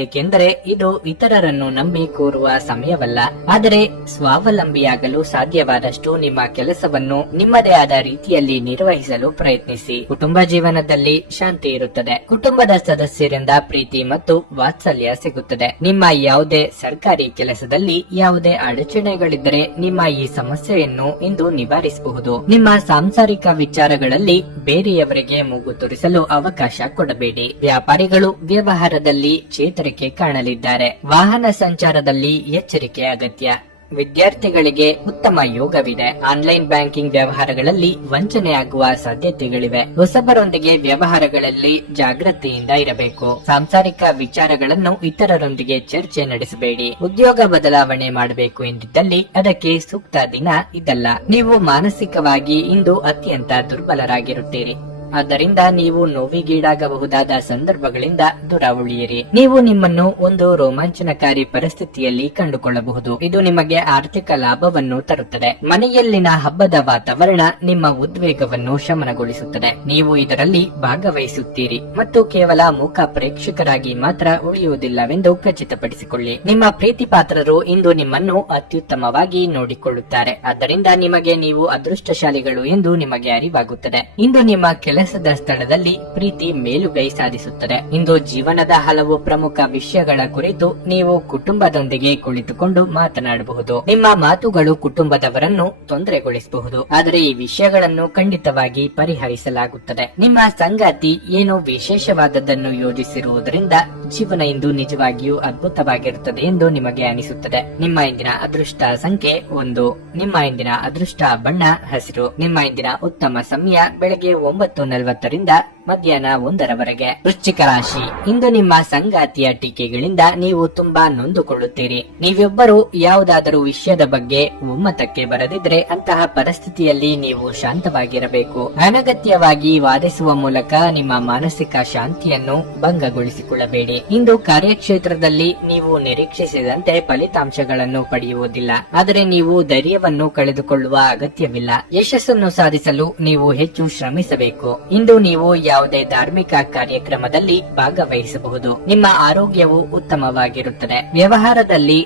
ಏಕೆಂದರೆ ಇದು ಇತರರನ್ನು ನಂಬಿ ಕೂರುವ ಸಮಯವಲ್ಲ, ಆದರೆ ಸ್ವಾವಲಂಬಿಯಾಗಲು ಸಾಧ್ಯವಾದಷ್ಟು ನಿಮ್ಮ ಕೆಲಸವನ್ನು ನಿಮ್ಮದೇ ಆದ ರೀತಿಯಲ್ಲಿ ನಿರ್ವಹಿಸಲು ಪ್ರಯತ್ನಿಸಿ. ಕುಟುಂಬ ಜೀವನದಲ್ಲಿ ಶಾಂತಿ ಇರುತ್ತದೆ. ಕುಟುಂಬದ ಸದಸ್ಯರಿಂದ ಪ್ರೀತಿ ಮತ್ತು ವಾತ್ಸಲ್ಯ ಸಿಗುತ್ತದೆ. ನಿಮ್ಮ ಯಾವುದೇ ಸರ್ಕಾರಿ ಕೆಲಸದಲ್ಲಿ ಯಾವುದೇ ಅಡಚಣೆಗಳಿದ್ದರೆ ನಿಮ್ಮ ಈ ಸಮಸ್ಯೆಯನ್ನು ಇಂದು ನಿವಾರಿಸಬಹುದು. ನಿಮ್ಮ ಸಾಂಸಾರಿಕ ವಿಚಾರಗಳಲ್ಲಿ ಬೇರೆಯವರಿಗೆ ಮೂಗು ತೋರಿಸಲು ಅವಕಾಶ ಕೊಡಬೇಡಿ. ವ್ಯಾಪಾರಿಗಳು ವ್ಯವಹಾರದಲ್ಲಿ ಚೇತರಿಕೆ ಕಾಣಲಿದ್ದಾರೆ. ವಾಹನ ಸಂಚಾರದಲ್ಲಿ ಎಚ್ಚರಿಕೆ ಅಗತ್ಯ. ವಿದ್ಯಾರ್ಥಿಗಳಿಗೆ ಉತ್ತಮ ಯೋಗವಿದೆ. ಆನ್ಲೈನ್ ಬ್ಯಾಂಕಿಂಗ್ ವ್ಯವಹಾರಗಳಲ್ಲಿ ವಂಚನೆ ಆಗುವ ಸಾಧ್ಯತೆಗಳಿವೆ. ಹೊಸಬರೊಂದಿಗೆ ವ್ಯವಹಾರಗಳಲ್ಲಿ ಜಾಗೃತಿಯಿಂದ ಇರಬೇಕು. ಸಾಂಸಾರಿಕ ವಿಚಾರಗಳನ್ನು ಇತರರೊಂದಿಗೆ ಚರ್ಚೆ ನಡೆಸಬೇಡಿ. ಉದ್ಯೋಗ ಬದಲಾವಣೆ ಮಾಡಬೇಕು ಎಂದಿದ್ದಲ್ಲಿ ಅದಕ್ಕೆ ಸೂಕ್ತ ದಿನ ಇದಲ್ಲ. ನೀವು ಮಾನಸಿಕವಾಗಿ ಇಂದು ಅತ್ಯಂತ ದುರ್ಬಲರಾಗಿರುತ್ತೀರಿ. ಆದ್ದರಿಂದ ನೀವು ನೋವಿಗೀಡಾಗಬಹುದಾದ ಸಂದರ್ಭಗಳಿಂದ ದೂರ ಉಳಿಯಿರಿ. ನೀವು ನಿಮ್ಮನ್ನು ಒಂದು ರೋಮಾಂಚನಕಾರಿ ಪರಿಸ್ಥಿತಿಯಲ್ಲಿ ಕಂಡುಕೊಳ್ಳಬಹುದು. ಇದು ನಿಮಗೆ ಆರ್ಥಿಕ ಲಾಭವನ್ನು ತರುತ್ತದೆ. ಮನೆಯಲ್ಲಿನ ಹಬ್ಬದ ವಾತಾವರಣ ನಿಮ್ಮ ಉದ್ವೇಗವನ್ನು ಶಮನಗೊಳಿಸುತ್ತದೆ. ನೀವು ಇದರಲ್ಲಿ ಭಾಗವಹಿಸುತ್ತೀರಿ ಮತ್ತು ಕೇವಲ ಮೂಕ ಪ್ರೇಕ್ಷಕರಾಗಿ ಮಾತ್ರ ಉಳಿಯುವುದಿಲ್ಲವೆಂದು ಖಚಿತಪಡಿಸಿಕೊಳ್ಳಿ. ನಿಮ್ಮ ಪ್ರೀತಿ ಪಾತ್ರರು ಇಂದು ನಿಮ್ಮನ್ನು ಅತ್ಯುತ್ತಮವಾಗಿ ನೋಡಿಕೊಳ್ಳುತ್ತಾರೆ. ಆದ್ದರಿಂದ ನಿಮಗೆ ನೀವು ಅದೃಷ್ಟಶಾಲಿಗಳು ಎಂದು ನಿಮಗೆ ಅರಿವಾಗುತ್ತದೆ. ಇಂದು ನಿಮ್ಮ ಕೆಲಸದ ಸ್ಥಳದಲ್ಲಿ ಪ್ರೀತಿ ಮೇಲುಗೈ ಸಾಧಿಸುತ್ತದೆ. ಇಂದು ಜೀವನದ ಹಲವು ಪ್ರಮುಖ ವಿಷಯಗಳ ಕುರಿತು ನೀವು ಕುಟುಂಬದೊಂದಿಗೆ ಕುಳಿತುಕೊಂಡು ಮಾತನಾಡಬಹುದು. ನಿಮ್ಮ ಮಾತುಗಳು ಕುಟುಂಬದವರನ್ನು ತೊಂದರೆಗೊಳಿಸಬಹುದು, ಆದರೆ ಈ ವಿಷಯಗಳನ್ನು ಖಂಡಿತವಾಗಿ ಪರಿಹರಿಸಲಾಗುತ್ತದೆ. ನಿಮ್ಮ ಸಂಗಾತಿ ಏನೋ ವಿಶೇಷವಾದದ್ದನ್ನು ಯೋಜಿಸಿರುವುದರಿಂದ ಜೀವನ ಇಂದು ನಿಜವಾಗಿಯೂ ಅದ್ಭುತವಾಗಿರುತ್ತದೆ ಎಂದು ನಿಮಗೆ ಅನಿಸುತ್ತದೆ. ನಿಮ್ಮ ಇಂದಿನ ಅದೃಷ್ಟ ಸಂಖ್ಯೆ 1. ನಿಮ್ಮ ಇಂದಿನ ಅದೃಷ್ಟ ಬಣ್ಣ ಹಸಿರು. ನಿಮ್ಮ ಇಂದಿನ ಉತ್ತಮ ಸಮಯ ಬೆಳಗ್ಗೆ 9:40ರಿಂದ ಮಧ್ಯಾಹ್ನ 1:00ರವರೆಗೆ. ವೃಶ್ಚಿಕ ರಾಶಿ. ಇಂದು ನಿಮ್ಮ ಸಂಗಾತಿಯ ಟೀಕೆಗಳಿಂದ ನೀವು ತುಂಬಾ ನೊಂದುಕೊಳ್ಳುತ್ತೀರಿ. ನೀವೊಬ್ಬರು ಯಾವುದಾದರೂ ವಿಷಯದ ಬಗ್ಗೆ ಒಮ್ಮತಕ್ಕೆ ಬರದಿದ್ರೆ ಅಂತಹ ಪರಿಸ್ಥಿತಿಯಲ್ಲಿ ನೀವು ಶಾಂತವಾಗಿರಬೇಕು. ಅನಗತ್ಯವಾಗಿ ವಾದಿಸುವ ಮೂಲಕ ನಿಮ್ಮ ಮಾನಸಿಕ ಶಾಂತಿಯನ್ನು ಭಂಗಗೊಳಿಸಿಕೊಳ್ಳಬೇಡಿ. ಇಂದು ಕಾರ್ಯಕ್ಷೇತ್ರದಲ್ಲಿ ನೀವು ನಿರೀಕ್ಷಿಸಿದಂತೆ ಫಲಿತಾಂಶಗಳನ್ನು ಪಡೆಯುವುದಿಲ್ಲ, ಆದರೆ ನೀವು ಧೈರ್ಯವನ್ನು ಕಳೆದುಕೊಳ್ಳುವ ಅಗತ್ಯವಿಲ್ಲ. ಯಶಸ್ಸನ್ನು ಸಾಧಿಸಲು ನೀವು ಹೆಚ್ಚು ಶ್ರಮಿಸಬೇಕು. ಇಂದು ನೀವು ಯಾವುದೇ ಧಾರ್ಮಿಕ ಕಾರ್ಯಕ್ರಮದಲ್ಲಿ ಭಾಗವಹಿಸಬಹುದು. ನಿಮ್ಮ ಆರೋಗ್ಯವು ಉತ್ತಮವಾಗಿರುತ್ತದೆ. ವ್ಯವಹಾರದಲ್ಲಿ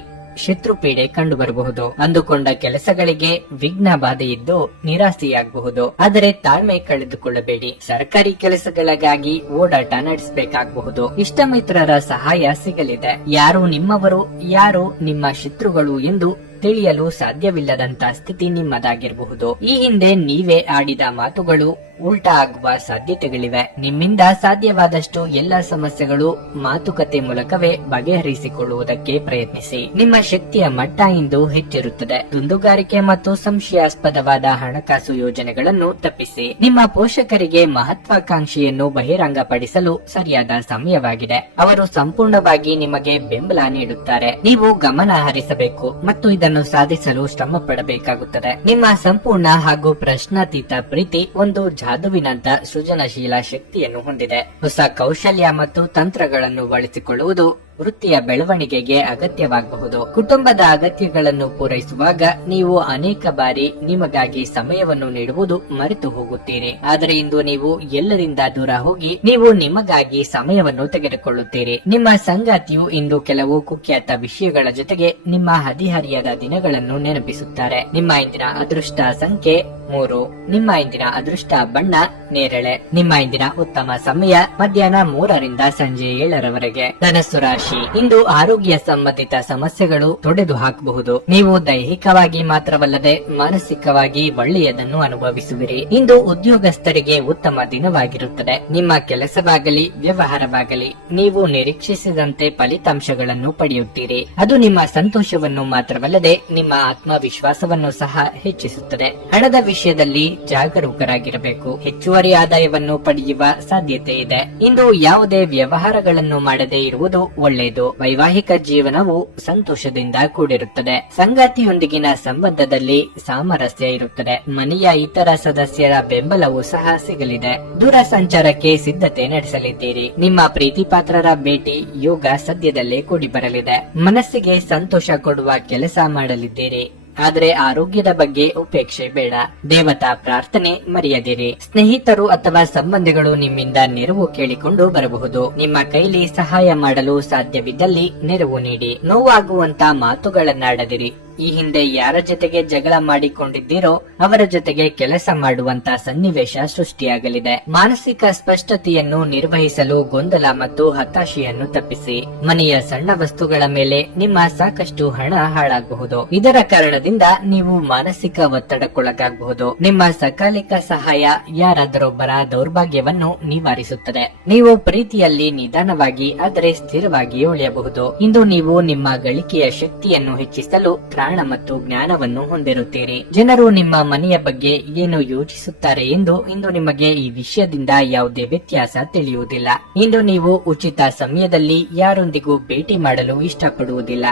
ಶತ್ರುಪೀಡೆ ಕಂಡುಬರಬಹುದು. ಅಂದುಕೊಂಡ ಕೆಲಸಗಳಿಗೆ ವಿಘ್ನ ಬಾಧೆಯಿದ್ದು ನಿರಾಸೆಯಾಗಬಹುದು, ಆದರೆ ತಾಳ್ಮೆ ಕಳೆದುಕೊಳ್ಳಬೇಡಿ. ಸರ್ಕಾರಿ ಕೆಲಸಗಳಿಗಾಗಿ ಓಡಾಟ ನಡೆಸಬೇಕಾಗಬಹುದು. ಇಷ್ಟ ಮಿತ್ರರ ಸಹಾಯ ಸಿಗಲಿದೆ. ಯಾರು ನಿಮ್ಮವರು, ಯಾರು ನಿಮ್ಮ ಶತ್ರುಗಳು ಎಂದು ತಿಳಿಯಲು ಸಾಧ್ಯವಿಲ್ಲದಂತ ಸ್ಥಿತಿ ನಿಮ್ಮದಾಗಿರಬಹುದು. ಈ ಹಿಂದೆ ನೀವೇ ಆಡಿದ ಮಾತುಗಳು ಉಲ್ಟಾ ಆಗುವ ಸಾಧ್ಯತೆಗಳಿವೆ. ನಿಮ್ಮಿಂದ ಸಾಧ್ಯವಾದಷ್ಟು ಎಲ್ಲ ಸಮಸ್ಯೆಗಳು ಮಾತುಕತೆ ಮೂಲಕವೇ ಬಗೆಹರಿಸಿಕೊಳ್ಳುವುದಕ್ಕೆ ಪ್ರಯತ್ನಿಸಿ. ನಿಮ್ಮ ಶಕ್ತಿಯ ಮಟ್ಟ ಇಂದು ಹೆಚ್ಚಿರುತ್ತದೆ. ದುಂದುಗಾರಿಕೆ ಮತ್ತು ಸಂಶಯಾಸ್ಪದವಾದ ಹಣಕಾಸು ಯೋಜನೆಗಳನ್ನು ತಪ್ಪಿಸಿ. ನಿಮ್ಮ ಪೋಷಕರಿಗೆ ಮಹತ್ವಾಕಾಂಕ್ಷೆಯನ್ನು ಬಹಿರಂಗಪಡಿಸಲು ಸರಿಯಾದ ಸಮಯವಾಗಿದೆ. ಅವರು ಸಂಪೂರ್ಣವಾಗಿ ನಿಮಗೆ ಬೆಂಬಲ ನೀಡುತ್ತಾರೆ. ನೀವು ಗಮನ ಹರಿಸಬೇಕು ಮತ್ತು ಇದನ್ನು ಸಾಧಿಸಲು ಶ್ರಮ ಪಡಬೇಕಾಗುತ್ತದೆ. ನಿಮ್ಮ ಸಂಪೂರ್ಣ ಹಾಗೂ ಪ್ರಶ್ನಾತೀತ ಪ್ರೀತಿ ಒಂದು ಜಾದುವಿನಂತ ಸೃಜನಶೀಲ ಶಕ್ತಿಯನ್ನು ಹೊಂದಿದೆ. ಹೊಸ ಕೌಶಲ್ಯ ಮತ್ತು ತಂತ್ರಗಳನ್ನು ಬಳಸಿಕೊಳ್ಳುವುದು ವೃತ್ತಿಯ ಬೆಳವಣಿಗೆಗೆ ಅಗತ್ಯವಾಗಬಹುದು. ಕುಟುಂಬದ ಅಗತ್ಯಗಳನ್ನು ಪೂರೈಸುವಾಗ ನೀವು ಅನೇಕ ಬಾರಿ ನಿಮಗಾಗಿ ಸಮಯವನ್ನು ನೀಡುವುದು ಮರೆತು ಹೋಗುತ್ತೀರಿ. ಆದರೆ ಇಂದು ನೀವು ಎಲ್ಲರಿಂದ ದೂರ ಹೋಗಿ ನೀವು ನಿಮಗಾಗಿ ಸಮಯವನ್ನು ತೆಗೆದುಕೊಳ್ಳುತ್ತೀರಿ. ನಿಮ್ಮ ಸಂಗಾತಿಯು ಇಂದು ಕೆಲವು ಕುಖ್ಯಾತ ವಿಷಯಗಳ ಜೊತೆಗೆ ನಿಮ್ಮ ಹದಿಹರಿಯದ ದಿನಗಳನ್ನು ನೆನಪಿಸುತ್ತಾರೆ. ನಿಮ್ಮ ಇಂದಿನ ಅದೃಷ್ಟ ಸಂಖ್ಯೆ 3. ನಿಮ್ಮ ಇಂದಿನ ಅದೃಷ್ಟ ಬಣ್ಣ ನೇರಳೆ. ನಿಮ್ಮ ಇಂದಿನ ಉತ್ತಮ ಸಮಯ ಮಧ್ಯಾಹ್ನ 3ರಿಂದ ಸಂಜೆ 7:00ರವರೆಗೆ. ಧನಸ್ಸು ರಾಶಿ. ಇಂದು ಆರೋಗ್ಯ ಸಂಬಂಧಿತ ಸಮಸ್ಯೆಗಳು ತೊಡೆದು ಹಾಕಬಹುದು. ನೀವು ದೈಹಿಕವಾಗಿ ಮಾತ್ರವಲ್ಲದೆ ಮಾನಸಿಕವಾಗಿ ಒಳ್ಳೆಯದನ್ನು ಅನುಭವಿಸುವಿರಿ. ಇಂದು ಉದ್ಯೋಗಸ್ಥರಿಗೆ ಉತ್ತಮ ದಿನವಾಗಿರುತ್ತದೆ. ನಿಮ್ಮ ಕೆಲಸವಾಗಲಿ ವ್ಯವಹಾರವಾಗಲಿ ನೀವು ನಿರೀಕ್ಷಿಸಿದಂತೆ ಫಲಿತಾಂಶಗಳನ್ನು ಪಡೆಯುತ್ತೀರಿ. ಅದು ನಿಮ್ಮ ಸಂತೋಷವನ್ನು ಮಾತ್ರವಲ್ಲದೆ ನಿಮ್ಮ ಆತ್ಮವಿಶ್ವಾಸವನ್ನು ಸಹ ಹೆಚ್ಚಿಸುತ್ತದೆ. ಹಣದ ವಿಷಯದಲ್ಲಿ ಜಾಗರೂಕರಾಗಿರಬೇಕು. ಹೆಚ್ಚುವರಿ ಆದಾಯವನ್ನು ಪಡೆಯುವ ಸಾಧ್ಯತೆ ಇದೆ. ಇಂದು ಯಾವುದೇ ವ್ಯವಹಾರಗಳನ್ನು ಮಾಡದೇ ಇರುವುದು ಒಳ್ಳೆಯದು. ವೈವಾಹಿಕ ಜೀವನವು ಸಂತೋಷದಿಂದ ಕೂಡಿರುತ್ತದೆ. ಸಂಗಾತಿಯೊಂದಿಗಿನ ಸಂಬಂಧದಲ್ಲಿ ಸಾಮರಸ್ಯ ಇರುತ್ತದೆ. ಮನೆಯ ಇತರ ಸದಸ್ಯರ ಬೆಂಬಲವೂ ಸಹ ಸಿಗಲಿದೆ. ದೂರ ಸಂಚಾರಕ್ಕೆ ಸಿದ್ಧತೆ ನಡೆಸಲಿದ್ದೀರಿ. ನಿಮ್ಮ ಪ್ರೀತಿ ಪಾತ್ರರ ಭೇಟಿ ಯೋಗ ಸದ್ಯದಲ್ಲೇ ಕೂಡಿ ಬರಲಿದೆ. ಮನಸ್ಸಿಗೆ ಸಂತೋಷ ಕೊಡುವ ಕೆಲಸ ಮಾಡಲಿದ್ದೀರಿ. ಆದರೆ ಆರೋಗ್ಯದ ಬಗ್ಗೆ ಉಪೇಕ್ಷೆ ಬೇಡ. ದೇವತಾ ಪ್ರಾರ್ಥನೆ ಮರೆಯದಿರಿ. ಸ್ನೇಹಿತರು ಅಥವಾ ಸಂಬಂಧಿಗಳು ನಿಮ್ಮಿಂದ ನೆರವು ಕೇಳಿಕೊಂಡು ಬರಬಹುದು. ನಿಮ್ಮ ಕೈಲಿ ಸಹಾಯ ಮಾಡಲು ಸಾಧ್ಯವಿದ್ದಲ್ಲಿ ನೆರವು ನೀಡಿ. ನೋವಾಗುವಂತ ಮಾತುಗಳನ್ನಾಡದಿರಿ. ಈ ಹಿಂದೆ ಯಾರ ಜೊತೆಗೆ ಜಗಳ ಮಾಡಿಕೊಂಡಿದ್ದೀರೋ ಅವರ ಜೊತೆಗೆ ಕೆಲಸ ಮಾಡುವಂತ ಸನ್ನಿವೇಶ ಸೃಷ್ಟಿಯಾಗಲಿದೆ. ಮಾನಸಿಕ ಸ್ಪಷ್ಟತೆಯನ್ನು ನಿರ್ವಹಿಸಲು ಗೊಂದಲ ಮತ್ತು ಹತಾಶೆಯನ್ನು ತಪ್ಪಿಸಿ. ಮನೆಯ ಸಣ್ಣ ವಸ್ತುಗಳ ಮೇಲೆ ನಿಮ್ಮ ಸಾಕಷ್ಟು ಹಣ ಹಾಳಾಗಬಹುದು. ಇದರ ಕಾರಣದಿಂದ ನೀವು ಮಾನಸಿಕ ಒತ್ತಡಕ್ಕೊಳಗಾಗಬಹುದು. ನಿಮ್ಮ ಸಕಾಲಿಕ ಸಹಾಯ ಯಾರಾದರೊಬ್ಬರ ದೌರ್ಭಾಗ್ಯವನ್ನು ನಿವಾರಿಸುತ್ತದೆ. ನೀವು ಪ್ರೀತಿಯಲ್ಲಿ ನಿಧಾನವಾಗಿ ಆದರೆ ಸ್ಥಿರವಾಗಿ ಉಳಿಯಬಹುದು. ಇಂದು ನೀವು ನಿಮ್ಮ ಗಳಿಕೆಯ ಶಕ್ತಿಯನ್ನು ಹೆಚ್ಚಿಸಲು ಪ್ರಾಣ ಮತ್ತು ಜ್ಞಾನವನ್ನು ಹೊಂದಿರುತ್ತೀರಿ. ಜನರು ನಿಮ್ಮ ಮನೆಯ ಬಗ್ಗೆ ಏನು ಯೋಚಿಸುತ್ತಾರೆ ಎಂದು ಇಂದು ನಿಮಗೆ ಈ ವಿಷಯದಿಂದ ಯಾವುದೇ ವ್ಯತ್ಯಾಸ ತಿಳಿಯುವುದಿಲ್ಲ. ಇಂದು ನೀವು ಉಚಿತ ಸಮಯದಲ್ಲಿ ಯಾರೊಂದಿಗೂ ಭೇಟಿ ಮಾಡಲು ಇಷ್ಟಪಡುವುದಿಲ್ಲ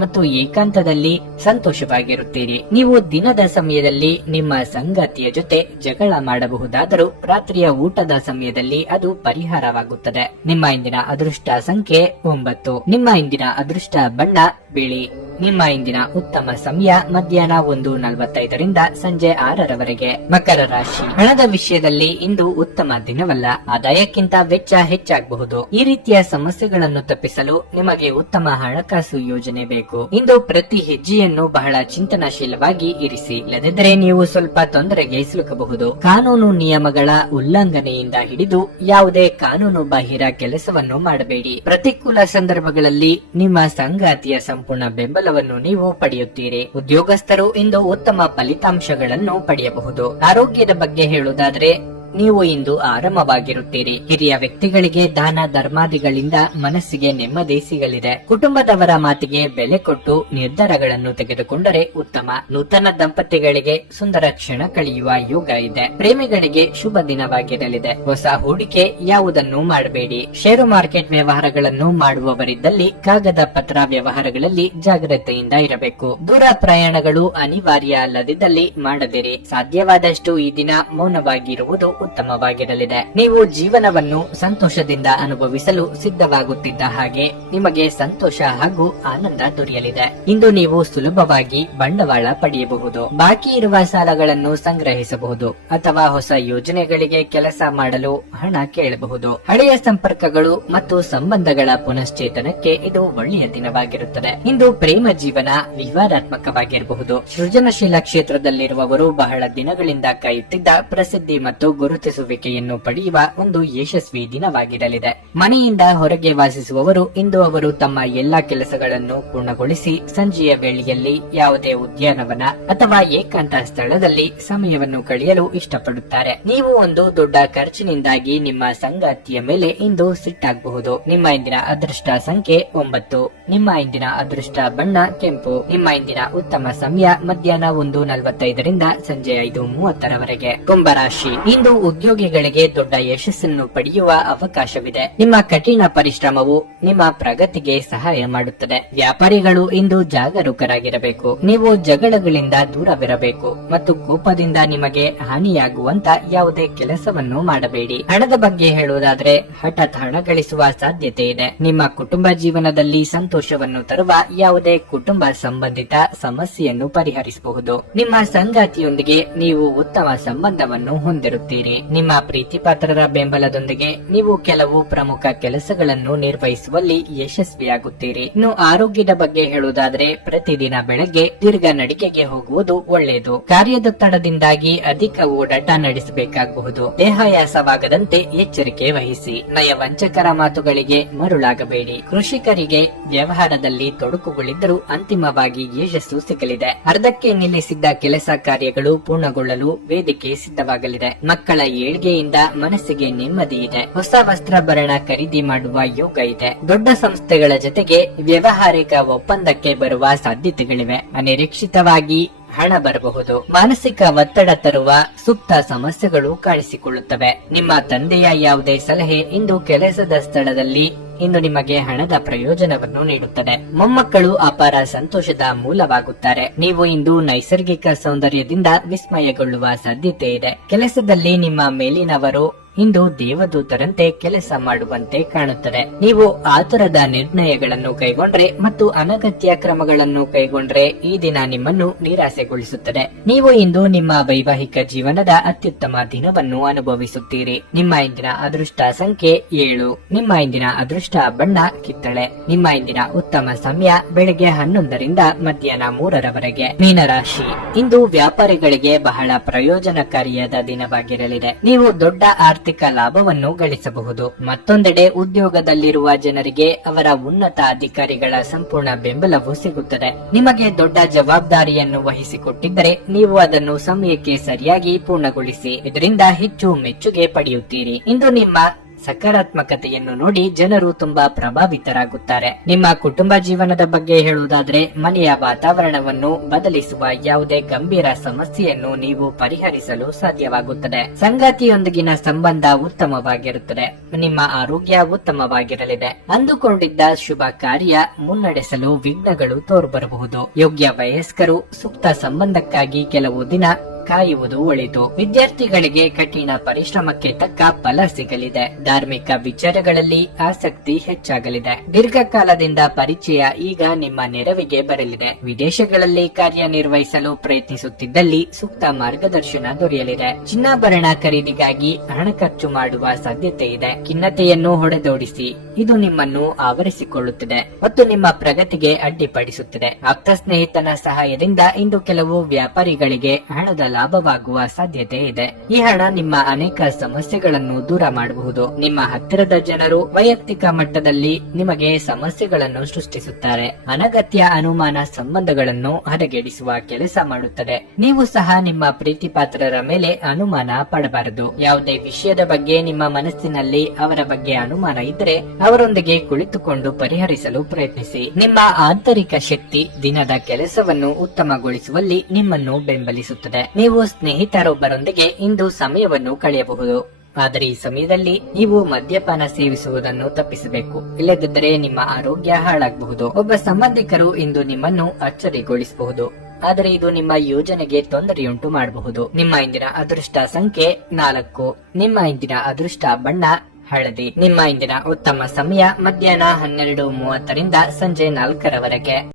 ಮತ್ತು ಏಕಾಂತದಲ್ಲಿ ಸಂತೋಷವಾಗಿರುತ್ತೀರಿ. ನೀವು ದಿನದ ಸಮಯದಲ್ಲಿ ನಿಮ್ಮ ಸಂಗಾತಿಯ ಜೊತೆ ಜಗಳ ಮಾಡಬಹುದಾದರೂ ರಾತ್ರಿಯ ಊಟದ ಸಮಯದಲ್ಲಿ ಅದು ಪರಿಹಾರವಾಗುತ್ತದೆ. ನಿಮ್ಮ ಇಂದಿನ ಅದೃಷ್ಟ ಸಂಖ್ಯೆ 9. ನಿಮ್ಮ ಇಂದಿನ ಅದೃಷ್ಟ ಬಣ್ಣ ಬಿಳಿ. ನಿಮ್ಮ ಇಂದಿನ ಉತ್ತಮ ಸಮಯ ಮಧ್ಯಾಹ್ನ 1:45 ಸಂಜೆ 6 ಮಕರ ರಾಶಿ. ಹಣದ ವಿಷಯದಲ್ಲಿ ಇಂದು ಉತ್ತಮ ದಿನವಲ್ಲ. ಆದಾಯಕ್ಕಿಂತ ವೆಚ್ಚ ಹೆಚ್ಚಾಗಬಹುದು. ಈ ರೀತಿಯ ಸಮಸ್ಯೆಗಳನ್ನು ತಪ್ಪಿಸಲು ನಿಮಗೆ ಉತ್ತಮ ಹಣಕಾಸು ಯೋಜನೆ ಬೇಕು. ಇಂದು ಪ್ರತಿ ಹೆಜ್ಜೆಯನ್ನು ಬಹಳ ಚಿಂತನಶೀಲವಾಗಿ ಇರಿಸಿ, ಇಲ್ಲದಿದ್ದರೆ ನೀವು ಸ್ವಲ್ಪ ತೊಂದರೆಗೆ ಸಿಲುಕಬಹುದು. ಕಾನೂನು ನಿಯಮಗಳ ಉಲ್ಲಂಘನೆಯಿಂದ ಹಿಡಿದು ಯಾವುದೇ ಕಾನೂನು ಬಾಹಿರ ಕೆಲಸವನ್ನು ಮಾಡಬೇಡಿ. ಪ್ರತಿಕೂಲ ಸಂದರ್ಭಗಳಲ್ಲಿ ನಿಮ್ಮ ಸಂಗಾತಿಯ ಸಂಪೂರ್ಣ ಬೆಂಬಲವನ್ನು ನೀವು ಪಡೆಯುತ್ತೀರಿ. ಉದ್ಯೋಗಸ್ಥರು ಇಂದು ಉತ್ತಮ ಫಲಿತಾಂಶಗಳನ್ನು ಪಡೆಯಬಹುದು. ಆರೋಗ್ಯದ ಬಗ್ಗೆ ಹೇಳುವುದಾದ್ರೆ ನೀವು ಇಂದು ಆರಾಮವಾಗಿರುತ್ತೀರಿ. ಹಿರಿಯ ವ್ಯಕ್ತಿಗಳಿಗೆ ದಾನ ಧರ್ಮಾದಿಗಳಿಂದ ಮನಸ್ಸಿಗೆ ನೆಮ್ಮದಿ ಸಿಗಲಿದೆ. ಕುಟುಂಬದವರ ಮಾತಿಗೆ ಬೆಲೆ ಕೊಟ್ಟು ನಿರ್ಧಾರಗಳನ್ನು ತೆಗೆದುಕೊಂಡರೆ ಉತ್ತಮ. ನೂತನ ದಂಪತಿಗಳಿಗೆ ಸುಂದರ ಕ್ಷಣ ಕಳೆಯುವ ಯೋಗ ಇದೆ. ಪ್ರೇಮಿಗಳಿಗೆ ಶುಭ ದಿನವಾಗಿರಲಿದೆ. ಹೊಸ ಹೂಡಿಕೆ ಯಾವುದನ್ನು ಮಾಡಬೇಡಿ. ಷೇರು ಮಾರ್ಕೆಟ್ ವ್ಯವಹಾರಗಳನ್ನು ಮಾಡುವವರಿದ್ದಲ್ಲಿ ಕಾಗದ ಪತ್ರ ವ್ಯವಹಾರಗಳಲ್ಲಿ ಜಾಗ್ರತೆಯಿಂದ ಇರಬೇಕು. ದೂರ ಪ್ರಯಾಣಗಳು ಅನಿವಾರ್ಯ ಅಲ್ಲದಿದ್ದಲ್ಲಿ ಮಾಡದಿರಿ. ಸಾಧ್ಯವಾದಷ್ಟು ಈ ದಿನ ಮೌನವಾಗಿರುವುದು ಉತ್ತಮವಾಗಿರಲಿದೆ. ನೀವು ಜೀವನವನ್ನು ಸಂತೋಷದಿಂದ ಅನುಭವಿಸಲು ಸಿದ್ಧವಾಗುತ್ತಿದ್ದ ಹಾಗೆ ನಿಮಗೆ ಸಂತೋಷ ಹಾಗೂ ಆನಂದ ದೊರೆಯಲಿದೆ. ಇಂದು ನೀವು ಸುಲಭವಾಗಿ ಬಂಡವಾಳ ಪಡೆಯಬಹುದು. ಬಾಕಿ ಇರುವ ಸಾಲಗಳನ್ನು ಸಂಗ್ರಹಿಸಬಹುದು ಅಥವಾ ಹೊಸ ಯೋಜನೆಗಳಿಗೆ ಕೆಲಸ ಮಾಡಲು ಹಣ ಕೇಳಬಹುದು. ಹಳೆಯ ಸಂಪರ್ಕಗಳು ಮತ್ತು ಸಂಬಂಧಗಳ ಪುನಶ್ಚೇತನಕ್ಕೆ ಇದು ಒಳ್ಳೆಯ ದಿನವಾಗಿರುತ್ತದೆ. ಇಂದು ಪ್ರೇಮ ಜೀವನ ವಿವಾದಾತ್ಮಕವಾಗಿರಬಹುದು. ಸೃಜನಶೀಲ ಕ್ಷೇತ್ರದಲ್ಲಿರುವವರು ಬಹಳ ದಿನಗಳಿಂದ ಕಾಯುತ್ತಿದ್ದ ಪ್ರಸಿದ್ಧಿ ಮತ್ತು ಗುರುತಿಸುವಿಕೆಯನ್ನು ಪಡೆಯುವ ಒಂದು ಯಶಸ್ವಿ ದಿನವಾಗಿರಲಿದೆ. ಮನೆಯಿಂದ ಹೊರಗೆ ವಾಸಿಸುವವರು ಇಂದು ಅವರು ತಮ್ಮ ಎಲ್ಲಾ ಕೆಲಸಗಳನ್ನು ಪೂರ್ಣಗೊಳಿಸಿ ಸಂಜೆಯ ವೇಳೆಯಲ್ಲಿ ಯಾವುದೇ ಉದ್ಯಾನವನ ಅಥವಾ ಏಕಾಂತ ಸ್ಥಳದಲ್ಲಿ ಸಮಯವನ್ನು ಕಳೆಯಲು ಇಷ್ಟಪಡುತ್ತಾರೆ. ನೀವು ಒಂದು ದೊಡ್ಡ ಖರ್ಚಿನಿಂದಾಗಿ ನಿಮ್ಮ ಸಂಗಾತಿಯ ಮೇಲೆ ಇಂದು ಸಿಟ್ಟಾಗಬಹುದು. ನಿಮ್ಮ ಇಂದಿನ ಅದೃಷ್ಟ ಸಂಖ್ಯೆ 9. ನಿಮ್ಮ ಇಂದಿನ ಅದೃಷ್ಟ ಬಣ್ಣ ಕೆಂಪು. ನಿಮ್ಮ ಇಂದಿನ ಉತ್ತಮ ಸಮಯ ಮಧ್ಯಾಹ್ನ 1:45 ಸಂಜೆ 5:30 ಕುಂಭರಾಶಿ. ಇಂದು ಉದ್ಯೋಗಿಗಳಿಗೆ ದೊಡ್ಡ ಯಶಸ್ಸನ್ನು ಪಡೆಯುವ ಅವಕಾಶವಿದೆ. ನಿಮ್ಮ ಕಠಿಣ ಪರಿಶ್ರಮವು ನಿಮ್ಮ ಪ್ರಗತಿಗೆ ಸಹಾಯ ಮಾಡುತ್ತದೆ. ವ್ಯಾಪಾರಿಗಳು ಇಂದು ಜಾಗರೂಕರಾಗಿರಬೇಕು. ನೀವು ಜಗಳಗಳಿಂದ ದೂರವಿರಬೇಕು ಮತ್ತು ಕೋಪದಿಂದ ನಿಮಗೆ ಹಾನಿಯಾಗುವಂತ ಯಾವುದೇ ಕೆಲಸವನ್ನು ಮಾಡಬೇಡಿ. ಹಣದ ಬಗ್ಗೆ ಹೇಳುವುದಾದ್ರೆ ಹಠಾತ್ ಹಣ ಗಳಿಸುವ ಸಾಧ್ಯತೆ ಇದೆ. ನಿಮ್ಮ ಕುಟುಂಬ ಜೀವನದಲ್ಲಿ ಸಂತೋಷವನ್ನು ತರುವ ಯಾವುದೇ ಕುಟುಂಬ ಸಂಬಂಧಿತ ಸಮಸ್ಯೆಯನ್ನು ಪರಿಹರಿಸಬಹುದು. ನಿಮ್ಮ ಸಂಗಾತಿಯೊಂದಿಗೆ ನೀವು ಉತ್ತಮ ಸಂಬಂಧವನ್ನು ಹೊಂದಿರುತ್ತೀರಿ. ನಿಮ್ಮ ಪ್ರೀತಿ ಪಾತ್ರರ ಬೆಂಬಲದೊಂದಿಗೆ ನೀವು ಕೆಲವು ಪ್ರಮುಖ ಕೆಲಸಗಳನ್ನು ನಿರ್ವಹಿಸುವಲ್ಲಿ ಯಶಸ್ವಿಯಾಗುತ್ತೀರಿ. ಇನ್ನು ಆರೋಗ್ಯದ ಬಗ್ಗೆ ಹೇಳುವುದಾದ್ರೆ ಪ್ರತಿದಿನ ಬೆಳಗ್ಗೆ ದೀರ್ಘ ನಡಿಗೆಗೆ ಹೋಗುವುದು ಒಳ್ಳೆಯದು. ಕಾರ್ಯದೊತ್ತಡದಿಂದಾಗಿ ಅಧಿಕ ಓಡಾಟ ನಡೆಸಬೇಕಾಗಬಹುದು. ದೇಹಾಯಾಸವಾಗದಂತೆ ಎಚ್ಚರಿಕೆ ವಹಿಸಿ. ನಯವಂಚಕರ ಮಾತುಗಳಿಗೆ ಮರುಳಾಗಬೇಡಿ. ಕೃಷಿಕರಿಗೆ ವ್ಯವಹಾರದಲ್ಲಿ ತೊಡಕುಗಳಿದ್ದರೂ ಅಂತಿಮವಾಗಿ ಯಶಸ್ಸು ಸಿಗಲಿದೆ. ಅರ್ಧಕ್ಕೆ ನಿಲ್ಲಿಸಿದ್ದ ಕೆಲಸ ಕಾರ್ಯಗಳು ಪೂರ್ಣಗೊಳ್ಳಲು ವೇದಿಕೆ ಸಿದ್ಧವಾಗಲಿದೆ. ಮಕ್ಕಳ ಏಳ್ಗೆಯಿಂದ ಮನಸ್ಸಿಗೆ ನೆಮ್ಮದಿ ಇದೆ. ಹೊಸ ವಸ್ತ್ರಾಭರಣ ಖರೀದಿ ಮಾಡುವ ಯೋಗ ಇದೆ. ದೊಡ್ಡ ಸಂಸ್ಥೆಗಳ ಜೊತೆಗೆ ವ್ಯವಹಾರಿಕ ಒಪ್ಪಂದಕ್ಕೆ ಬರುವ ಸಾಧ್ಯತೆಗಳಿವೆ. ಅನಿರೀಕ್ಷಿತವಾಗಿ ಹಣ ಬರಬಹುದು. ಮಾನಸಿಕ ಒತ್ತಡ ತರುವ ಸುಪ್ತ ಸಮಸ್ಯೆಗಳು ಕಾಣಿಸಿಕೊಳ್ಳುತ್ತವೆ. ನಿಮ್ಮ ತಂದೆಯ ಯಾವುದೇ ಸಲಹೆ ಇಂದು ಕೆಲಸದ ಸ್ಥಳದಲ್ಲಿ ಇಂದು ನಿಮಗೆ ಹಣದ ಪ್ರಯೋಜನವನ್ನು ನೀಡುತ್ತದೆ. ಮೊಮ್ಮಕ್ಕಳು ಅಪಾರ ಸಂತೋಷದ ಮೂಲವಾಗುತ್ತಾರೆ. ನೀವು ಇಂದು ನೈಸರ್ಗಿಕ ಸೌಂದರ್ಯದಿಂದ ವಿಸ್ಮಯಗೊಳ್ಳುವ ಸಾಧ್ಯತೆ ಇದೆ. ಕೆಲಸದಲ್ಲಿ ನಿಮ್ಮ ಮೇಲಿನವರು ಇಂದು ದೇವದೂತರಂತೆ ಕೆಲಸ ಮಾಡುವಂತೆ ಕಾಣುತ್ತದೆ. ನೀವು ಆತುರದ ನಿರ್ಣಯಗಳನ್ನು ಕೈಗೊಂಡ್ರೆ ಮತ್ತು ಅನಗತ್ಯ ಕ್ರಮಗಳನ್ನು ಕೈಗೊಂಡ್ರೆ ಈ ದಿನ ನಿಮ್ಮನ್ನು ನಿರಾಸೆಗೊಳಿಸುತ್ತದೆ. ನೀವು ಇಂದು ನಿಮ್ಮ ವೈವಾಹಿಕ ಜೀವನದ ಅತ್ಯುತ್ತಮ ದಿನವನ್ನು ಅನುಭವಿಸುತ್ತೀರಿ. ನಿಮ್ಮ ಇಂದಿನ ಅದೃಷ್ಟ ಸಂಖ್ಯೆ 7. ನಿಮ್ಮ ಇಂದಿನ ಅದೃಷ್ಟ ಬಣ್ಣ ಕಿತ್ತಳೆ. ನಿಮ್ಮ ಇಂದಿನ ಉತ್ತಮ ಸಮಯ ಬೆಳಗ್ಗೆ 11 ಮಧ್ಯಾಹ್ನ 3 ಮೀನರಾಶಿ. ಇಂದು ವ್ಯಾಪಾರಿಗಳಿಗೆ ಬಹಳ ಪ್ರಯೋಜನಕಾರಿಯಾದ ದಿನವಾಗಿರಲಿದೆ. ನೀವು ದೊಡ್ಡ ಆರ್ಥಿಕ ಲಾಭವನ್ನು ಗಳಿಸಬಹುದು. ಮತ್ತೊಂದೆಡೆ ಉದ್ಯೋಗದಲ್ಲಿರುವ ಜನರಿಗೆ ಅವರ ಉನ್ನತ ಅಧಿಕಾರಿಗಳ ಸಂಪೂರ್ಣ ಬೆಂಬಲವು ಸಿಗುತ್ತದೆ. ನಿಮಗೆ ದೊಡ್ಡ ಜವಾಬ್ದಾರಿಯನ್ನು ವಹಿಸಿಕೊಟ್ಟಿದ್ದರೆ ನೀವು ಅದನ್ನು ಸಮಯಕ್ಕೆ ಸರಿಯಾಗಿ ಪೂರ್ಣಗೊಳಿಸಿ. ಇದರಿಂದ ಹೆಚ್ಚು ಮೆಚ್ಚುಗೆ ಪಡೆಯುತ್ತೀರಿ. ಇಂದು ನಿಮ್ಮ ಸಕಾರಾತ್ಮಕತೆಯನ್ನು ನೋಡಿ ಜನರು ತುಂಬಾ ಪ್ರಭಾವಿತರಾಗುತ್ತಾರೆ. ನಿಮ್ಮ ಕುಟುಂಬ ಜೀವನದ ಬಗ್ಗೆ ಹೇಳುವುದಾದ್ರೆ, ಮನೆಯ ವಾತಾವರಣವನ್ನು ಬದಲಿಸುವ ಯಾವುದೇ ಗಂಭೀರ ಸಮಸ್ಯೆಯನ್ನು ನೀವು ಪರಿಹರಿಸಲು ಸಾಧ್ಯವಾಗುತ್ತದೆ. ಸಂಗಾತಿಯೊಂದಿಗಿನ ಸಂಬಂಧ ಉತ್ತಮವಾಗಿರುತ್ತದೆ. ನಿಮ್ಮ ಆರೋಗ್ಯ ಉತ್ತಮವಾಗಿರಲಿದೆ. ಅಂದುಕೊಂಡಿದ್ದ ಶುಭ ಕಾರ್ಯ ಮುನ್ನಡೆಸಲು ವಿಘ್ನಗಳು ತೋರ್ಬರಬಹುದು. ಯೋಗ್ಯ ವಯಸ್ಕರು ಸೂಕ್ತ ಸಂಬಂಧಕ್ಕಾಗಿ ಕೆಲವು ದಿನ ಕಾಯುವುದು ಒಳಿತು. ವಿದ್ಯಾರ್ಥಿಗಳಿಗೆ ಕಠಿಣ ಪರಿಶ್ರಮಕ್ಕೆ ತಕ್ಕ ಫಲ ಸಿಗಲಿದೆ. ಧಾರ್ಮಿಕ ವಿಚಾರಗಳಲ್ಲಿ ಆಸಕ್ತಿ ಹೆಚ್ಚಾಗಲಿದೆ. ದೀರ್ಘಕಾಲದಿಂದ ಪರಿಚಯ ಈಗ ನಿಮ್ಮ ನೆರವಿಗೆ ಬರಲಿದೆ. ವಿದೇಶಗಳಲ್ಲಿ ಕಾರ್ಯನಿರ್ವಹಿಸಲು ಪ್ರಯತ್ನಿಸುತ್ತಿದ್ದಲ್ಲಿ ಸೂಕ್ತ ಮಾರ್ಗದರ್ಶನ ದೊರೆಯಲಿದೆ. ಚಿನ್ನಾಭರಣ ಖರೀದಿಗಾಗಿ ಹಣ ಖರ್ಚು ಮಾಡುವ ಸಾಧ್ಯತೆ ಇದೆ. ಖಿನ್ನತೆಯನ್ನು ಹೊಡೆದೋಡಿಸಿ, ಇದು ನಿಮ್ಮನ್ನು ಆವರಿಸಿಕೊಳ್ಳುತ್ತದೆ ಮತ್ತು ನಿಮ್ಮ ಪ್ರಗತಿಗೆ ಅಡ್ಡಿಪಡಿಸುತ್ತದೆ. ಆಪ್ತ ಸ್ನೇಹಿತನ ಸಹಾಯದಿಂದ ಇಂದು ಕೆಲವು ವ್ಯಾಪಾರಿಗಳಿಗೆ ಹಣದ ಲಾಭವಾಗುವ ಸಾಧ್ಯತೆ ಇದೆ. ಈ ಹಣ ನಿಮ್ಮ ಅನೇಕ ಸಮಸ್ಯೆಗಳನ್ನು ದೂರ ಮಾಡಬಹುದು. ನಿಮ್ಮ ಹತ್ತಿರದ ಜನರು ವೈಯಕ್ತಿಕ ಮಟ್ಟದಲ್ಲಿ ನಿಮಗೆ ಸಮಸ್ಯೆಗಳನ್ನು ಸೃಷ್ಟಿಸುತ್ತಾರೆ. ಅನಗತ್ಯ ಅನುಮಾನ ಸಂಬಂಧಗಳನ್ನು ಹದಗೆಡಿಸುವ ಕೆಲಸ ಮಾಡುತ್ತದೆ. ನೀವು ಸಹ ನಿಮ್ಮ ಪ್ರೀತಿ ಪಾತ್ರರ ಮೇಲೆ ಅನುಮಾನ ಪಡಬಾರದು. ಯಾವುದೇ ವಿಷಯದ ಬಗ್ಗೆ ನಿಮ್ಮ ಮನಸ್ಸಿನಲ್ಲಿ ಅವರ ಬಗ್ಗೆ ಅನುಮಾನ ಇದ್ದರೆ ಅವರೊಂದಿಗೆ ಕುಳಿತುಕೊಂಡು ಪರಿಹರಿಸಲು ಪ್ರಯತ್ನಿಸಿ. ನಿಮ್ಮ ಆಂತರಿಕ ಶಕ್ತಿ ದಿನದ ಕೆಲಸವನ್ನು ಉತ್ತಮಗೊಳಿಸುವಲ್ಲಿ ನಿಮ್ಮನ್ನು ಬೆಂಬಲಿಸುತ್ತದೆ. ನೀವು ಸ್ನೇಹಿತರೊಬ್ಬರೊಂದಿಗೆ ಇಂದು ಸಮಯವನ್ನು ಕಳೆಯಬಹುದು. ಆದರೆ ಈ ಸಮಯದಲ್ಲಿ ನೀವು ಮದ್ಯಪಾನ ಸೇವಿಸುವುದನ್ನು ತಪ್ಪಿಸಬೇಕು. ಇಲ್ಲದಿದ್ದರೆ ನಿಮ್ಮ ಆರೋಗ್ಯ ಹಾಳಾಗಬಹುದು. ಒಬ್ಬ ಸಂಬಂಧಿಕರು ಇಂದು ನಿಮ್ಮನ್ನು ಅಚ್ಚರಿಗೊಳಿಸಬಹುದು, ಆದರೆ ಇದು ನಿಮ್ಮ ಯೋಜನೆಗೆ ತೊಂದರೆಯುಂಟು ಮಾಡಬಹುದು. ನಿಮ್ಮ ಇಂದಿನ ಅದೃಷ್ಟ ಸಂಖ್ಯೆ 4. ನಿಮ್ಮ ಇಂದಿನ ಅದೃಷ್ಟ ಬಣ್ಣ ಹಳದಿ. ನಿಮ್ಮ ಇಂದಿನ ಉತ್ತಮ ಸಮಯ ಮಧ್ಯಾಹ್ನ 12:30 ರಿಂದ ಸಂಜೆ 4 ರವರೆಗೆ.